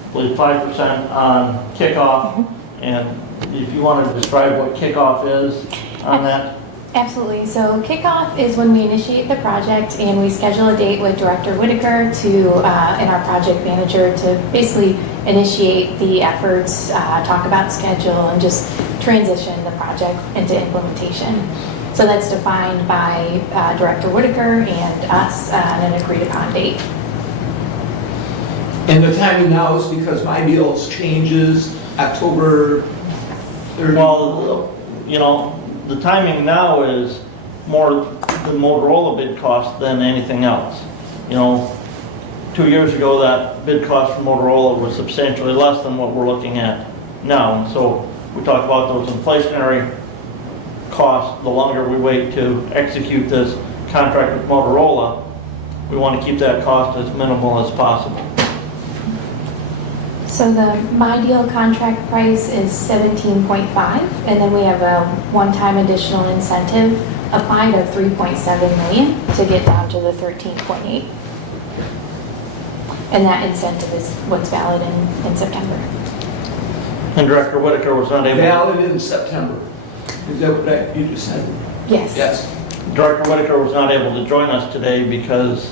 I believe 5% on kickoff, and if you want to describe what kickoff is on that. Absolutely. So kickoff is when we initiate the project and we schedule a date with Director Whitaker and our project manager to basically initiate the efforts, talk about schedule, and just transition the project into implementation. So that's defined by Director Whitaker and us on an agreed upon date. And the timing now is because My Deals changes October 30. Well, you know, the timing now is more the Motorola bid cost than anything else. You know, 2 years ago, that bid cost from Motorola was substantially less than what we're looking at now. And so we talk about those inflationary costs. The longer we wait to execute this contract with Motorola, we want to keep that cost as minimal as possible. So the My Deal contract price is 17.5, and then we have a one-time additional incentive applied of 3.7 million to get down to the 13.8. And that incentive is what's valid in September. And Director Whitaker was not able. Valid in September. Is that what you just said? Yes. Yes. Director Whitaker was not able to join us today because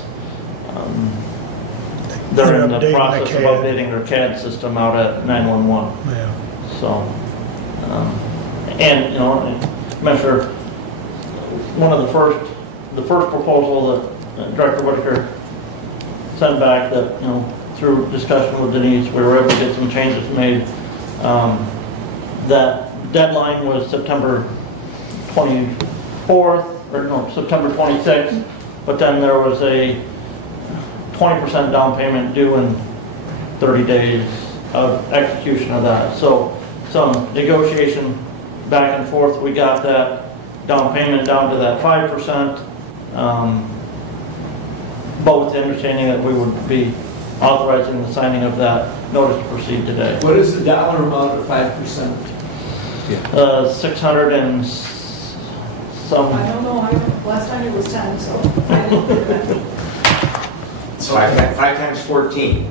they're in the Updating the process of CAD. updating their CAD system out at 911. Yeah. So, and, you know, Commissioner, one of the first proposal that Director Whitaker send back that, you know, through discussion with Denise, we were able to get some changes made. That deadline was September 24th, or no, September 26th, but then there was a 20% down payment due in 30 days of execution of that. So some negotiation back and forth, we got that down payment down to that 5%, but with the understanding that we would be authorizing the signing of that notice to proceed today. What is the dollar amount of 5%? 600 and some. I don't know, last time it was 10, so I didn't do that. So five times 14.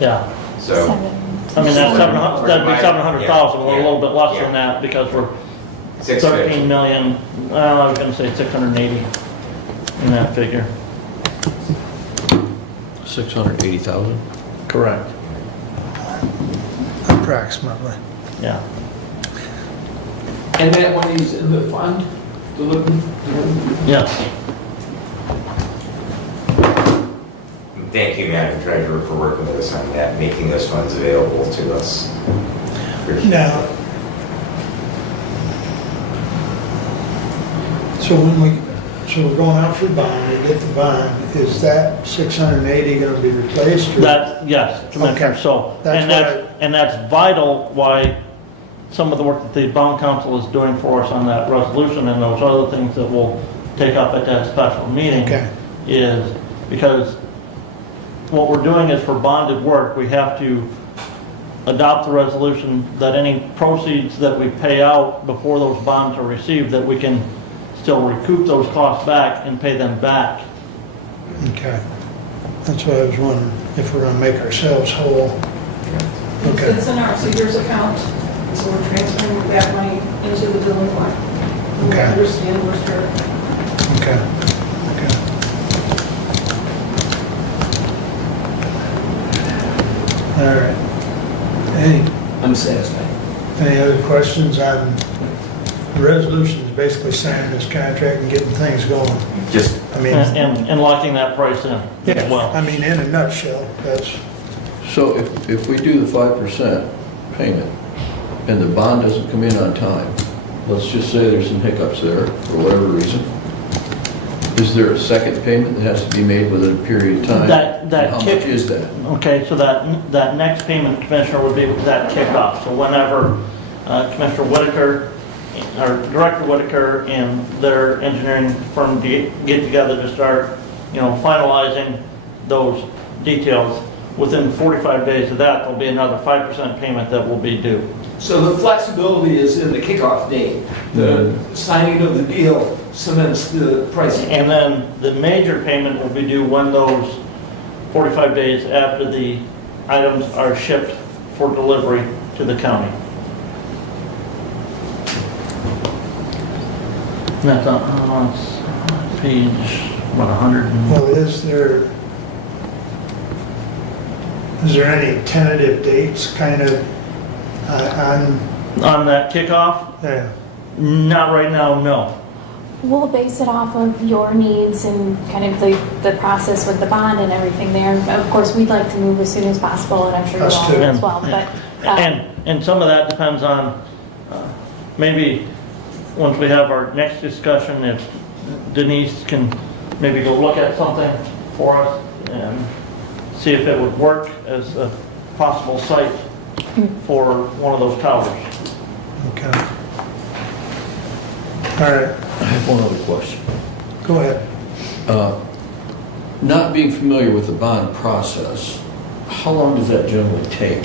Yeah. So, I mean, that's 700, that'd be Yeah. 700,000, we're a little bit less Yeah. than that because we're 650. 13 million, well, I was gonna say 680 in that figure. 680,000? Correct. Approximately. Yeah. And that money's in the fund, delivery? Yes. thank you, Madam Treasurer, for working with us on that, making those funds available to us. Appreciate it. Now, so we're going out for bond, we get the bond, is that 680 gonna be replaced? or- That, yes, Commissioner, Okay. so, That's and that's vital why some of the work that the bond council is doing for us on that resolution and those other things that we'll take up at that special meeting Okay. is because what we're doing is for bonded work, we have to adopt the resolution that any proceeds that we pay out before those bonds are received, that we can still recoup those costs back and pay them back. Okay. That's what I was wondering, if we're gonna make ourselves whole. Okay. It's in our Seegers account, so we're transferring that money into the billing line. We Okay. understand where's there. Okay. Okay. All right. I'm satisfied. Any other questions on the resolution? Is basically signing this contract and getting things going. Just, I mean, And locking that price in yeah, as well. I mean, in a nutshell, that's, So if we do the 5% payment and the bond doesn't come in on time, let's just say there's some hiccups there for whatever reason, is there a second payment that has to be made within a period of time? That And how kick- much is that? Okay, so that next payment, Commissioner, would be that kickoff. So whenever Commissioner Whitaker, or Director Whitaker and their engineering firm get together to start, finalizing those details, within 45 days of that, there'll be another 5% payment that will be due. So the flexibility is in the kickoff date. The signing of the deal cements the pricing. And then the major payment will be due when those 45 days after the items are shipped for delivery to the county. And that's on it's page, 100 and... well, is there any tentative dates kind of on, On that kickoff? yeah, Not right now, no. We'll base it off of your needs and kind of the process with the bond and everything there. Of course, we'd like to move as soon as possible, and I'm sure you Us all too. do as well, but. And some of that depends on, maybe, once we have our next discussion, if Denise can maybe go look at something for us and see if it would work as a possible site for one of those towers. okay. All right, I have one other question. go ahead. Not being familiar with the bond process, how long does that generally take?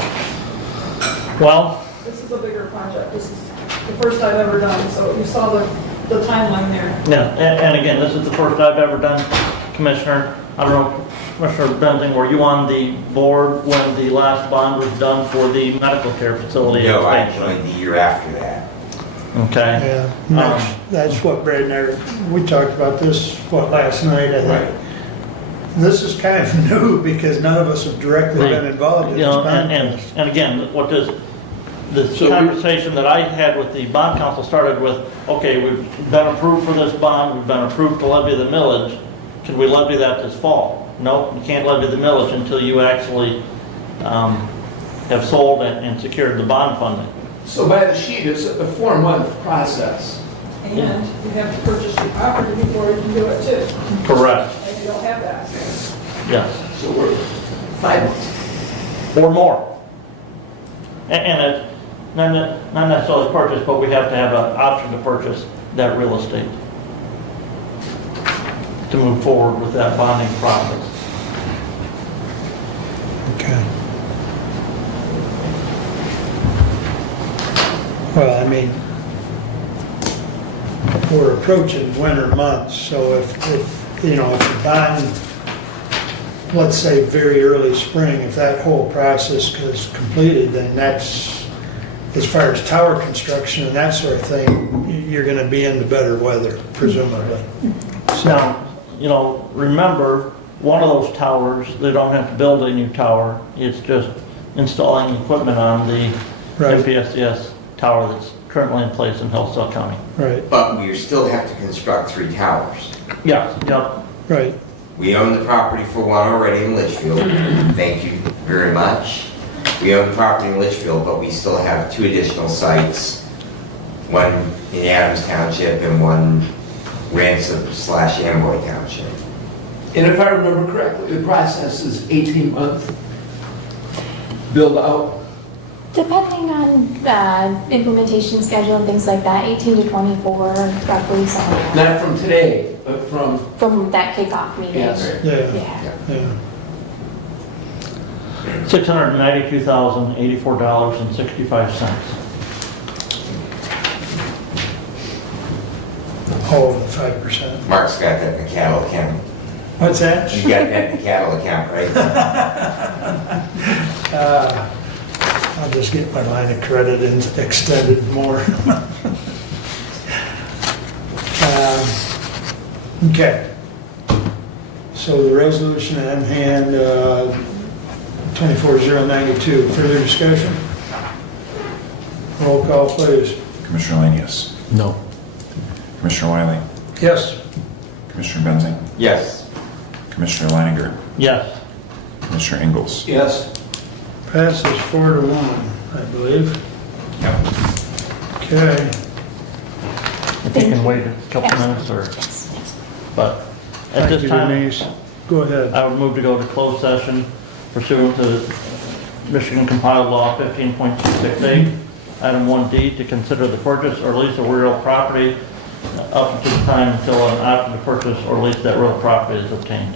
Well, This is a bigger project, this is the first I've ever done, so you saw the timeline there. yeah, and again, this is the first I've ever done, Commissioner. I don't know, Commissioner Benzing, were you on the board when the last bond was done for the medical care facility? no, expansion? actually, the year after that. Okay. Yeah, that's what Brad and I, we talked about this, last night, I think. This is kind of new because none of us have directly been involved in You this know, bond. and again, what this So we- conversation that I had with the bond council started with, okay, we've been approved for this bond, we've been approved to levy the millage. Should we levy that this fall? No, you can't levy the millage until you actually have sold and secured the bond funding. So by the sheet, it's a 4-month process. And you have to purchase the property before you can do it too, Correct. and you don't have that. Yes, So we're 5 months. or more. And it's not necessarily purchase, but we have to have an option to purchase that real estate to move forward with that bonding process. Okay. Well, I mean, we're approaching winter months, so if you know, if you bond, let's say very early spring, if that whole process is completed, then that's, as far as tower construction and that sort of thing, you're gonna be into better weather, presumably. Now, you know, remember, one of those towers, they don't have to build a new tower. It's just installing equipment on the Right. MPSCS tower that's currently in place in Hillsdale County. Right, But we still have to construct 3 towers. Yeah, yep. right. We own the property for one already in Litchfield. Thank you very much. We own the property in Litchfield, but we still have 2 additional sites. One in Adams Township and one Ransom/Amboy Township. And if I remember correctly, the process is 18-month build out. Depending on implementation schedule and things like that, 18 to 24, roughly, somewhere. Not from today, but from, From that kickoff meeting. yes. Yeah, Yeah. yeah. $692,084.65. All of the 5%. Mark's got that in the cattle account. What's that? You got that in the cattle account, right? I'll just get my line of credit and extended more. Okay. So the resolution in hand, 24092, further discussion? Roll call, please. Commissioner Lanius. No. Commissioner Wiley. Yes. Commissioner Benzing. Yes. Commissioner Leininger. Yes. Commissioner Ingalls. Yes. Passes 4-1, I believe. Yep. Okay. If you can wait a couple minutes or, but at Thank this you, time, Denise. Go ahead. I would move to go to closed session pursuant to Michigan compiled law 15.268, item 1D, to consider the purchase or lease of real property up to the time until an option to purchase or lease that real property is obtained.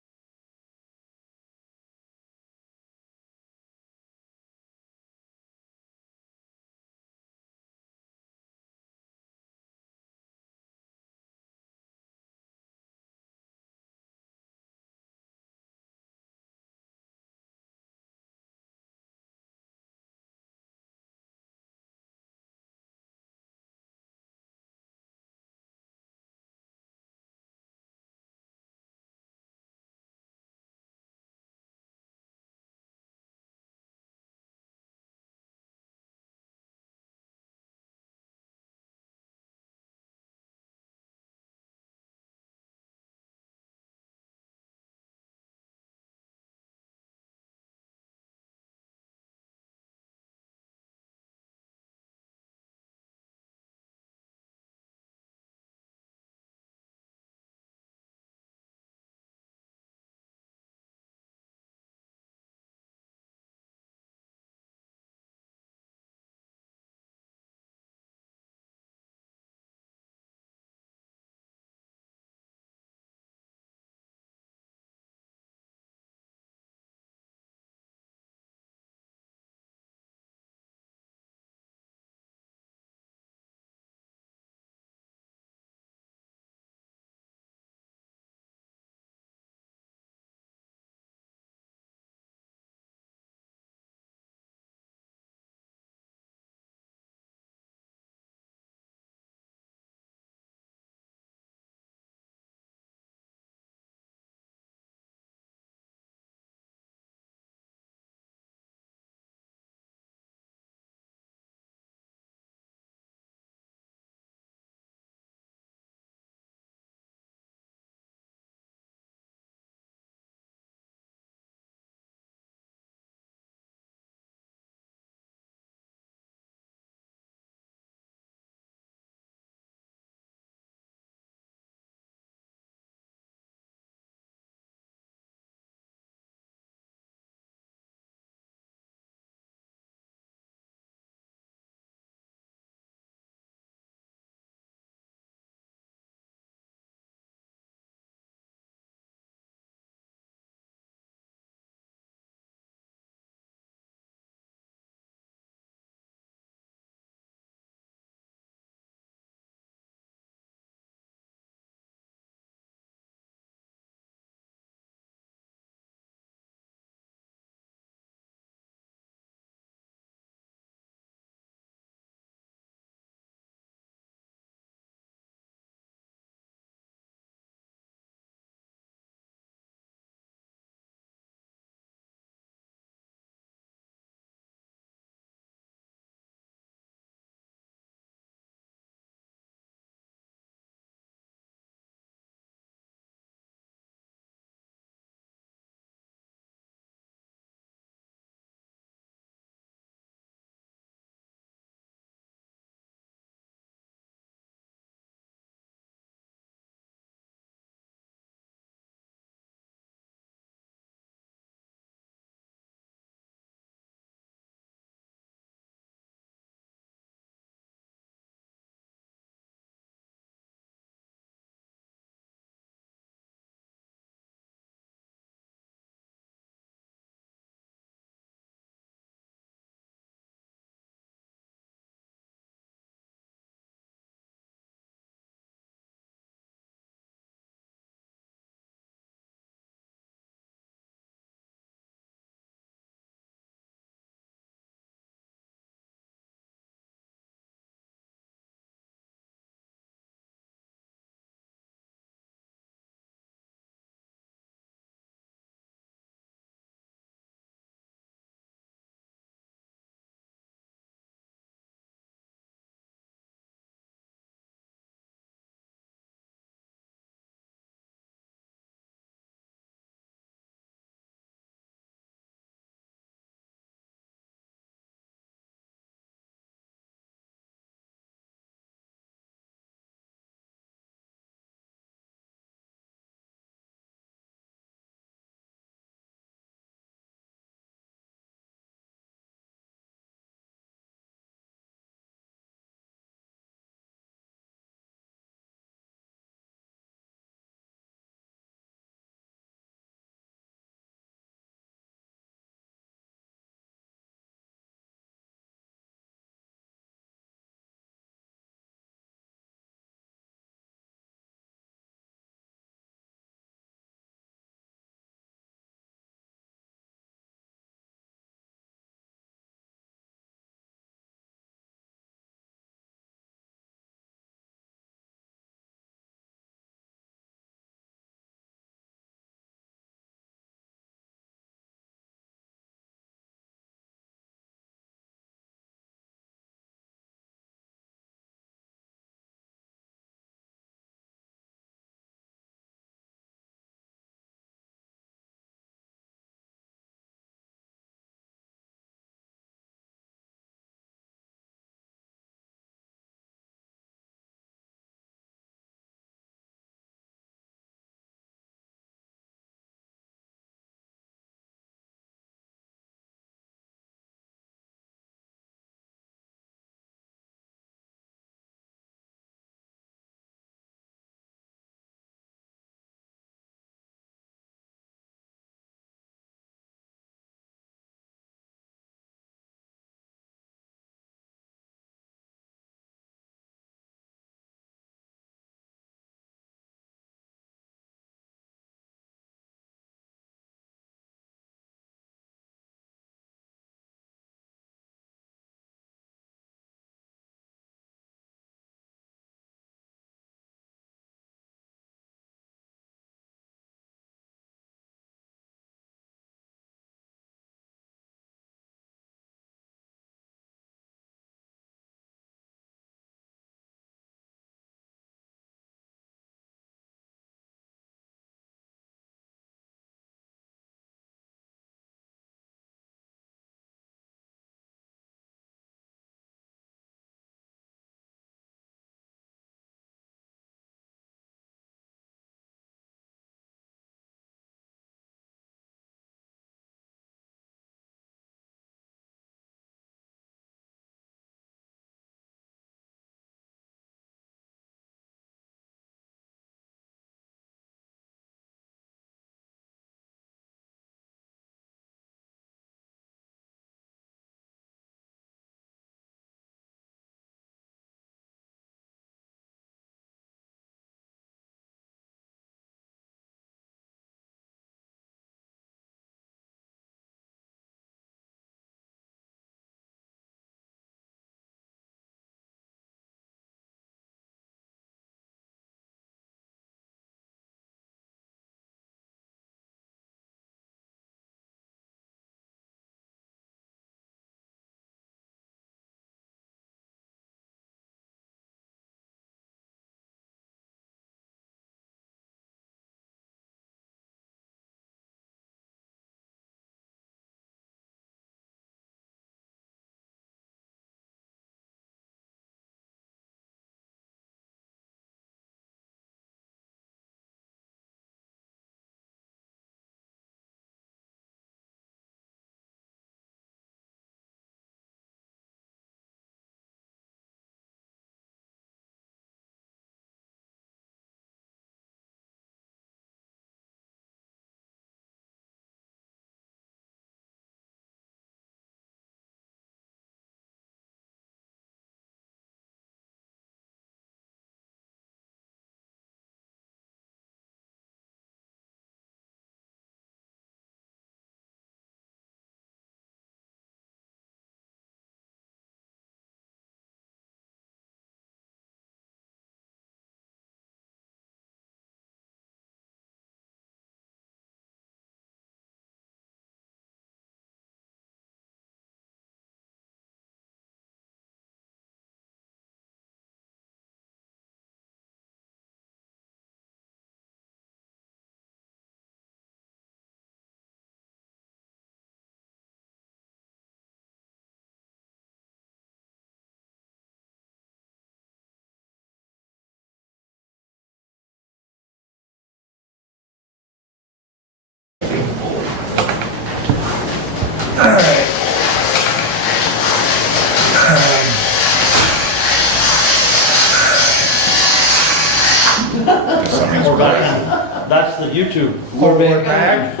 YouTube. Oh, we're back?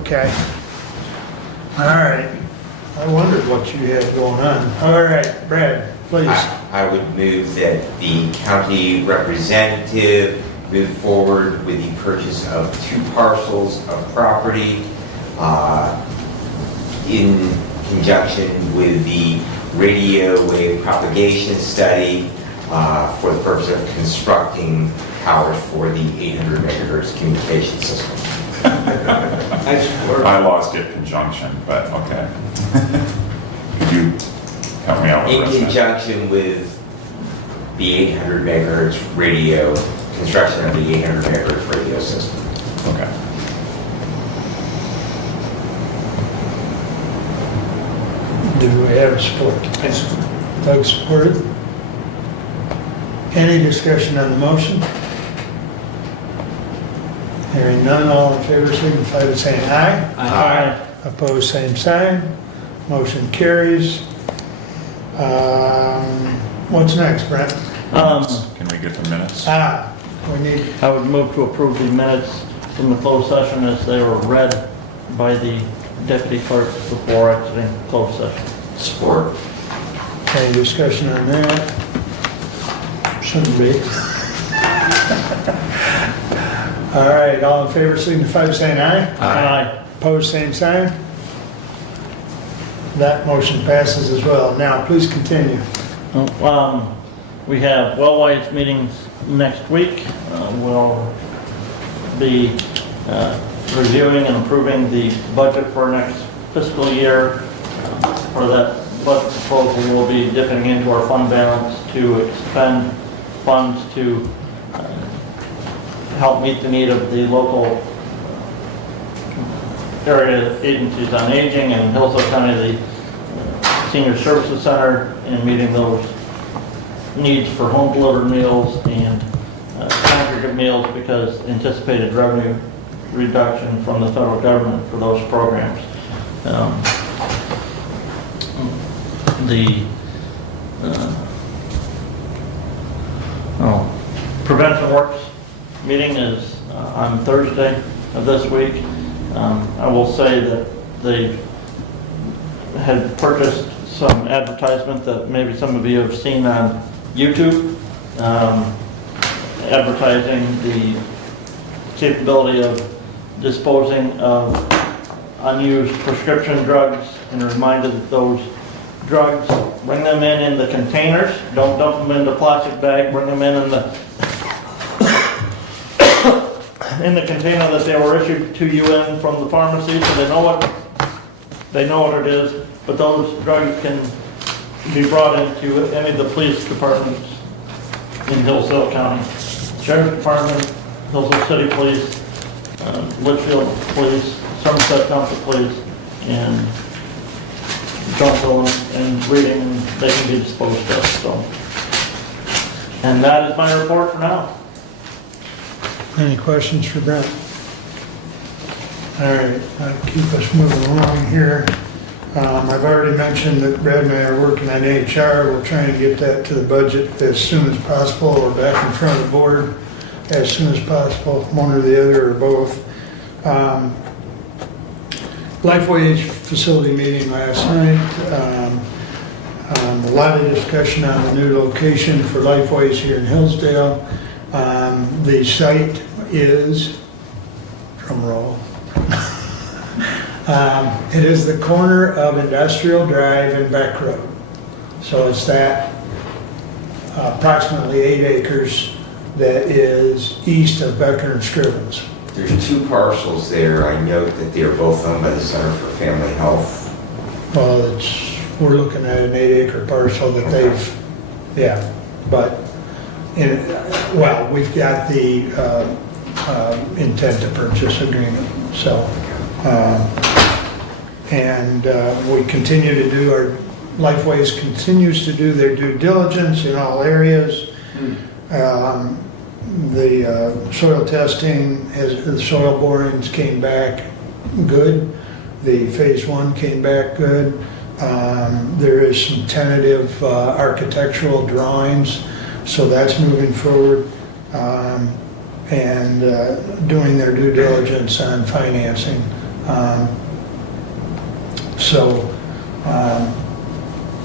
Okay. All right. I wondered what you had going on. All right, Brad, please. I would move that the county representative move forward with the purchase of 2 parcels of property in conjunction with the radio wave propagation study for the purpose of constructing towers for the 800 megahertz communication system. I lost it conjunction, but okay. Could you help me out with the In rest of that? conjunction with the 800 megahertz radio, construction of the 800 megahertz radio system. Okay. Do we have support? Doug supported. Any discussion on the motion? Hearing none, all in favor signify by saying aye. Aye. Opposed, same sign. Motion carries. What's next, Brent? Can we get the minutes? We need, I would move to approve the minutes from the closed session as they were read by the deputy clerk before exiting closed session. Support. any discussion on that? Shouldn't be. All right, all in favor signify by saying aye. Aye. Opposed, same sign. That motion passes as well. Now, please continue. We have well-wise meetings next week. We'll be reviewing and approving the budget for next fiscal year. For that budget proposal, we'll be dipping into our fund balance to expend funds to help meet the need of the local area agencies on aging and Hillsdale County, the Senior Services Center, and meeting those needs for home delivered meals and congregate meals because anticipated revenue reduction from the federal government for those programs. Prevention Works meeting is on Thursday of this week. I will say that they had purchased some advertisement that maybe some of you have seen on YouTube, advertising the capability of disposing of unused prescription drugs, and a reminder that those drugs, bring them in the containers, don't dump them in the plastic bag, bring them in the in the container that they were issued to you in from the pharmacy, so they know what it is, but those drugs can be brought into any of the police departments in Hillsdale County. Sheriff's Department, Hillsdale City Police, Litchfield Police, Somerset Township Police, and Jonesville and Reading, and they can be disposed of, so. And that is my report for now. Any questions for Brent? All right, keep us moving along here. I've already mentioned that Brad and I are working on HR. We're trying to get that to the budget as soon as possible, or back in front of the board as soon as possible, one or the other or both. Lifeway's facility meeting last night. A lot of discussion on the new location for Lifeway's here in Hillsdale. The site is, drum roll, it is the corner of Industrial Drive and Beck Road. So it's that approximately 8 acres that is east of Becker and Scrivens. There's 2 parcels there. I note that they are both owned by the Center for Family Health. Well, we're looking at an 8-acre parcel that they've, yeah, but, we've got the intent to purchase agreement, so. We continue to do Lifeways continues to do their due diligence in all areas. The soil testing, the soil borings came back good. The phase 1 came back good. There is some tentative architectural drawings, so that's moving forward. and doing their due diligence on financing. So,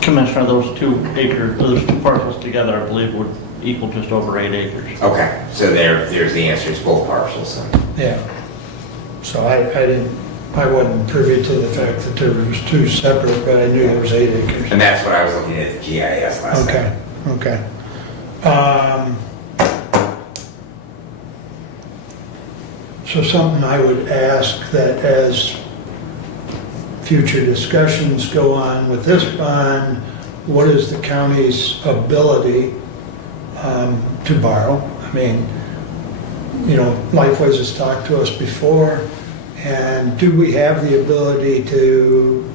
Commissioner, those 2 parcels together, I believe, would equal just over 8 acres. Okay, so there's the answer, it's both parcels then. yeah. So I wasn't privy to the fact that there was 2 separate, but I knew there was 8 acres. And that's what I was looking at the GIS last night. Okay. So something I would ask that as future discussions go on with this bond, what is the county's ability to borrow? I mean, you know, Lifeways has talked to us before, and do we have the ability to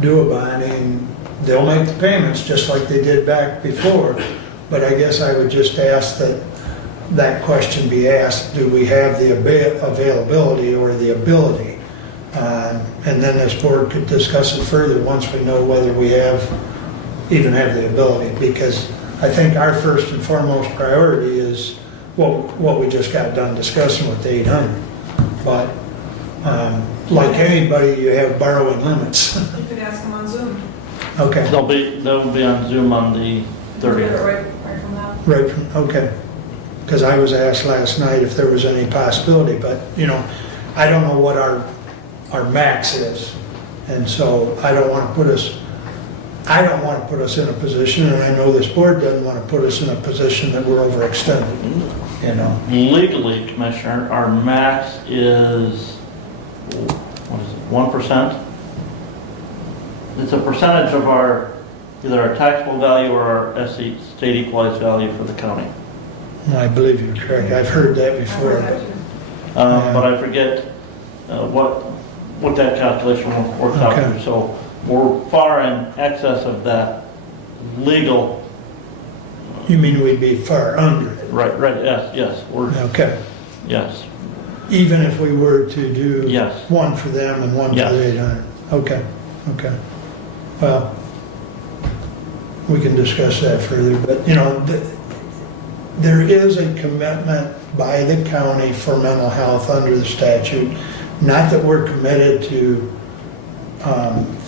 do a bonding? They'll make the payments just like they did back before, but I guess I would just ask that question be asked, do we have the availability or the ability? And then this board could discuss it further once we know whether we even have the ability, because I think our first and foremost priority is what we just got done discussing with the 800. But like anybody, you have borrowing limits. You could ask them on Zoom. Okay, They'll be on Zoom on the 30th. Right from that. right, okay. Because I was asked last night if there was any possibility, but, you know, I don't know what our max is. And so I don't want to put us in a position, and I know this board doesn't want to put us in a position that we're overextended, you know. Legally, Commissioner, our max is, what is it, 1%? It's a percentage of either our taxable value or our state equalized value for the county. I believe you're correct. I've heard that I've before. heard that too. But I forget what that calculation works out Okay. to. So we're far in excess of that legal, You mean we'd be far under it? right, yes, Okay. yes. Even if we were to do Yes. one for them and one for Yes. the 800? Okay. Well, we can discuss that further, but, you know, there is a commitment by the county for mental health under the statute. Not that we're committed to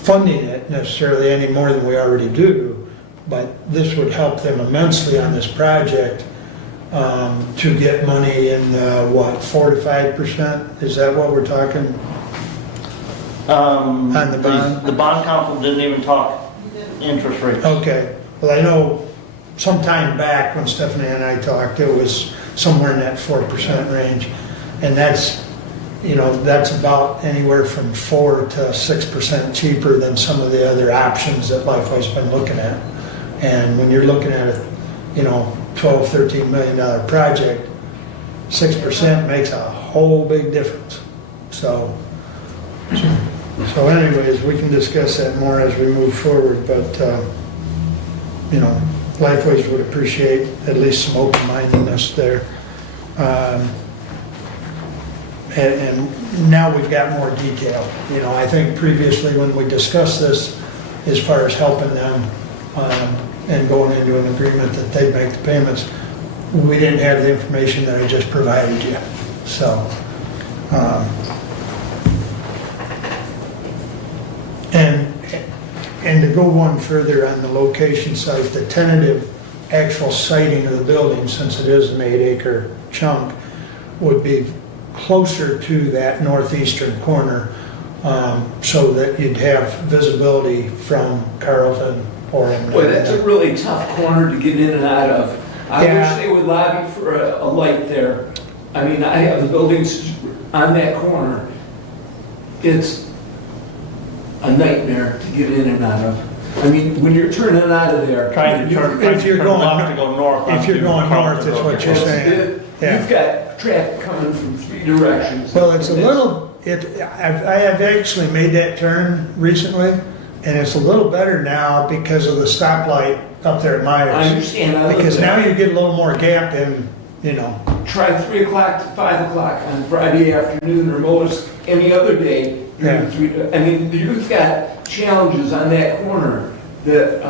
funding it necessarily any more than we already do, but this would help them immensely on this project to get money in, 4 to 5%? Is that what we're talking? On the bond? The bond council didn't even talk interest rates. Okay. Well, I know sometime back when Stephanie and I talked, it was somewhere in that 4% range. And that's, you know, that's about anywhere from 4 to 6% cheaper than some of the other options that Lifeway's been looking at. And when you're looking at a, you know, $12, $13 million project, 6% makes a whole big difference. So anyways, we can discuss that more as we move forward, but, you know, Lifeways would appreciate at least some open-mindedness there. And now we've got more detail. You know, I think previously when we discussed this, as far as helping them and going into an agreement that they'd make the payments, we didn't have the information that I just provided you. So, and to go one further on the location site, the tentative actual siting of the building, since it is an 8-acre chunk, would be closer to that northeastern corner, so that you'd have visibility from Carlton or. Boy, that's a really tough corner to get in and out of. I Yeah. wish they would lobby for a light there. I mean, I have the buildings on that corner. It's a nightmare to get in and out of. I mean, when you're turning out of there. Trying to turn If you're going left to go north. If you're going north, is what you're It's- saying. Yeah. You've got traffic coming from 3 directions. Well, it's a little, I have actually made that turn recently, and it's a little better now because of the stoplight up there at Myers. I understand. I live Because there. now you get a little more gap in, you know. Try 3 o'clock to 5 o'clock on Friday afternoon or most any other day. Yeah. I mean, you've got challenges on that corner that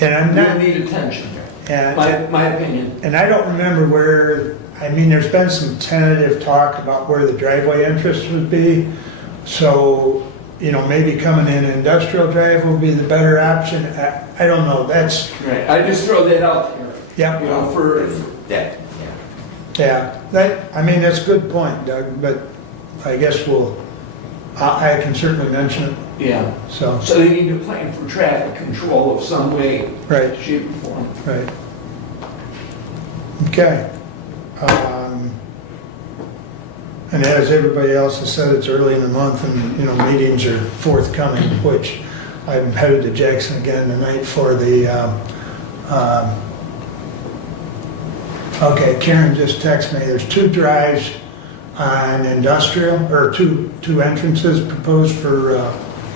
And I'm not, really need attention. and, My opinion. and I don't remember where, I mean, there's been some tentative talk about where the driveway entrance would be. So, maybe coming in industrial drive will be the better option. I don't know, that's, Right, I just throw that out there, yeah. you know, for, That, Yeah, that's a good point, Doug, but I guess I can certainly mention it, yeah. so, So they need to plan for traffic control of some way, right, shape, or form. right. Okay. And as everybody else has said, it's early in the month and, meetings are forthcoming, which I'm headed to Jackson again tonight for the, okay, Karen just texted me, there's 2 drives on industrial, or two entrances proposed for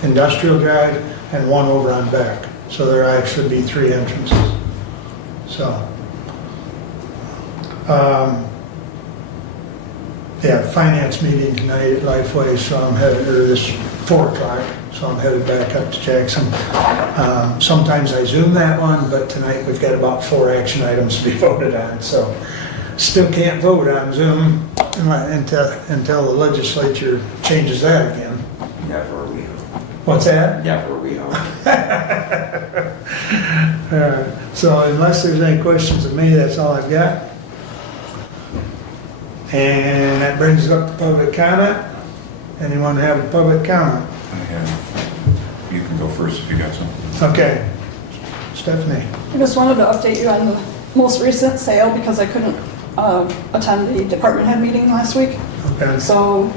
industrial drive and 1 over on Beck. So there actually be 3 entrances. So, finance meeting tonight at Lifeway, so I'm headed, or this 4 o'clock, so I'm headed back up to Jackson. Sometimes I Zoom that one, but tonight we've got about 4 action items to be voted on, so still can't vote on Zoom until the legislature changes that again. never we. What's that? Never we. So unless there's any questions of me, that's all I've got. And that brings us up to public comment. Anyone have a public comment? You can go first if you got some. Okay. Stephanie? I just wanted to update you on the most recent sale because I couldn't attend the department head meeting last week. Okay. So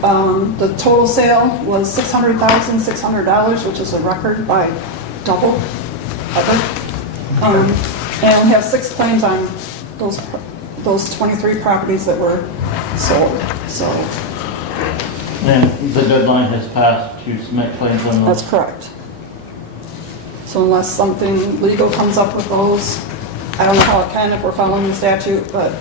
the total sale was $600,600, which is a record by double ever. And we have 6 claims on those 23 properties that were sold. So And the deadline has passed to submit claims on that's those. correct. So unless something legal comes up with those, I don't know how it can if we're following the statute, but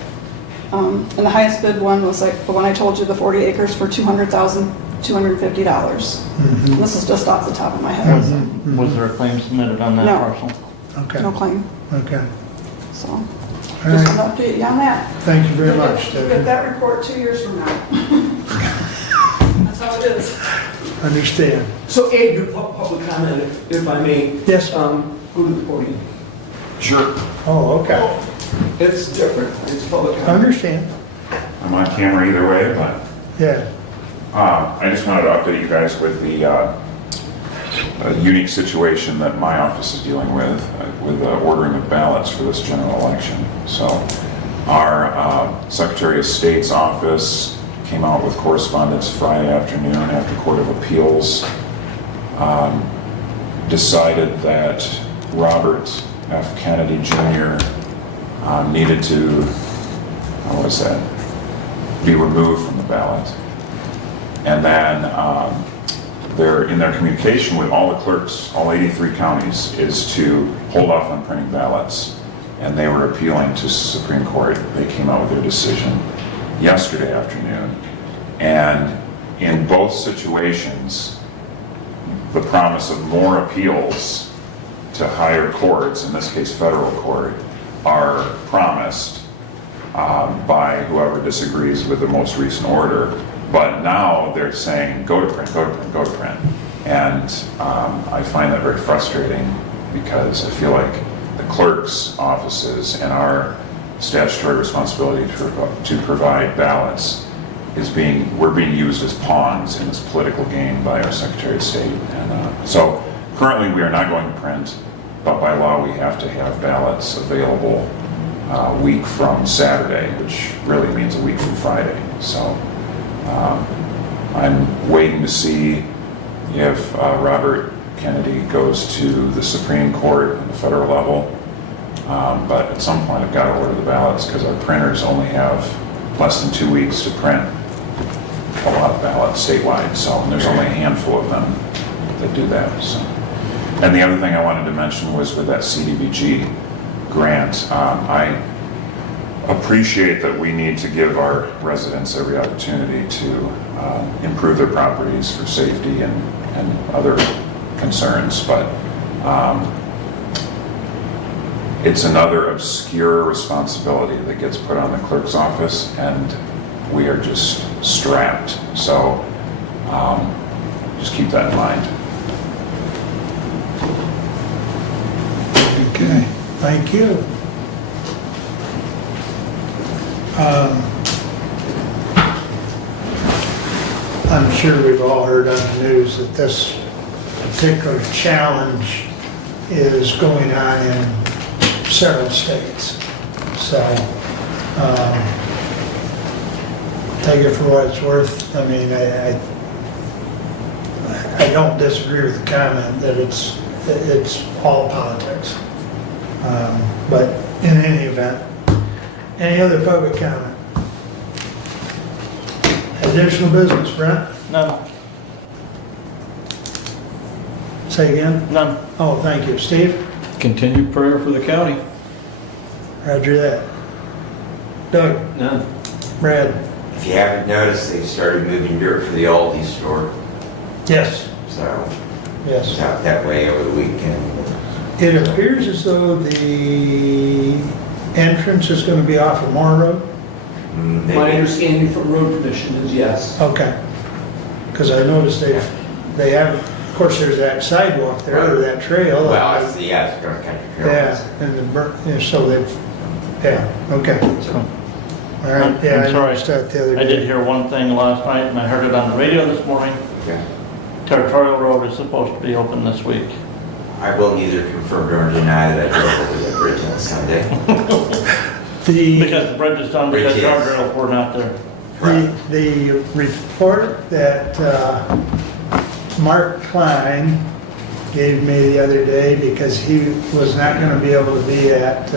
and the highest bid one was like the one I told you, the 40 acres for $200,250. This is just off the top of my head. Was there a claim submitted on that No. parcel? Okay. No claim. Okay. So All just right. an update you on that. Thank you very You'll much, get Stephanie. that report 2 years from now. That's how it is. Understand. So Abe, your public comment, if I may. Yes. Go to the podium. Sure. Oh, okay. It's different, it's public comment. Understand. I'm on camera either way, but Yeah. I just wanted to update you guys with the unique situation that my office is dealing with ordering of ballots for this general election. So our Secretary of State's office came out with correspondence Friday afternoon after Court of Appeals decided that Robert F. Kennedy Jr. Needed to, be removed from the ballot. And then in their communication with all the clerks, all 83 counties, is to hold off on printing ballots. And they were appealing to Supreme Court. They came out with their decision yesterday afternoon. And in both situations, the promise of more appeals to higher courts, in this case federal court, are promised by whoever disagrees with the most recent order. But now they're saying, go to print, go to print, go to print. And I find that very frustrating because I feel like the clerk's offices and our statutory responsibility to provide ballots we're being used as pawns in this political game by our Secretary of State. And so currently we are not going to print, but by law we have to have ballots available a week from Saturday, which really means a week from Friday. So I'm waiting to see if Robert Kennedy goes to the Supreme Court on the federal level. But at some point I've got to order the ballots because our printers only have less than 2 weeks to print a lot of ballots statewide. So there's only a handful of them that do that. So. And the other thing I wanted to mention was with that CDBG grant, I appreciate that we need to give our residents every opportunity to improve their properties for safety and other concerns, but it's another obscure responsibility that gets put on the clerk's office, and we are just strapped. So just keep that in mind. Okay, thank you. I'm sure we've all heard on the news that this particular challenge is going on in several states. So, take it for what it's worth. I mean, I don't disagree with the comment that it's all politics. But in any event, any other public comment? Additional business, Brent? None, Say again? none. Oh, thank you. Steve? Continued prayer for the county. Roger that. Doug? None. Brad? If you haven't noticed, they've started moving dirt for the Aldi store, Yes. so Yes. it's out that way over the weekend. It appears as though the entrance is going to be off of Moore Road? They- My understanding from road commission is yes. Okay. Because I noticed they have, of course, there's that sidewalk there, or that trail. Well, it's going to country trail. Yeah, and so they've, yeah, okay. So, All right, yeah, I'm I sorry. noticed that the other I did day. hear one thing last night, and I heard it on the radio this morning. okay. Territorial Road is supposed to be open this week. I will neither confirm nor deny that I drove over the bridge on Sunday. Because the bridge is done, because Bridge is. guardrails were not there. The report that Mark Klein gave me the other day, because he was not going to be able to be at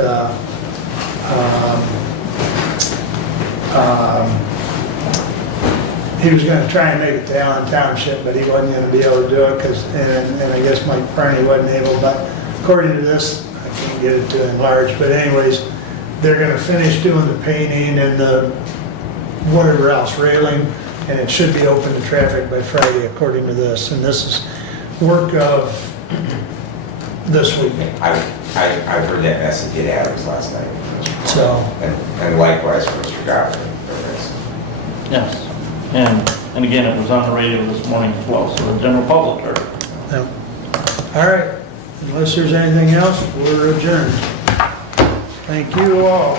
he was going to try and make it to Allen Township, but he wasn't going to be able to do it because, and I guess Mike Barney wasn't able, but according to this, I can't get it to enlarge, but anyways, they're going to finish doing the painting and the whatever else, railing, and it should be open to traffic by Friday according to this, and this is work of this week. I heard that message at Adams last night. So, And likewise for Mr. Godfrey. Yes. And again, it was on the radio this morning as well, so the general public heard it. yeah. All right, unless there's anything else, we're adjourned. Thank you all.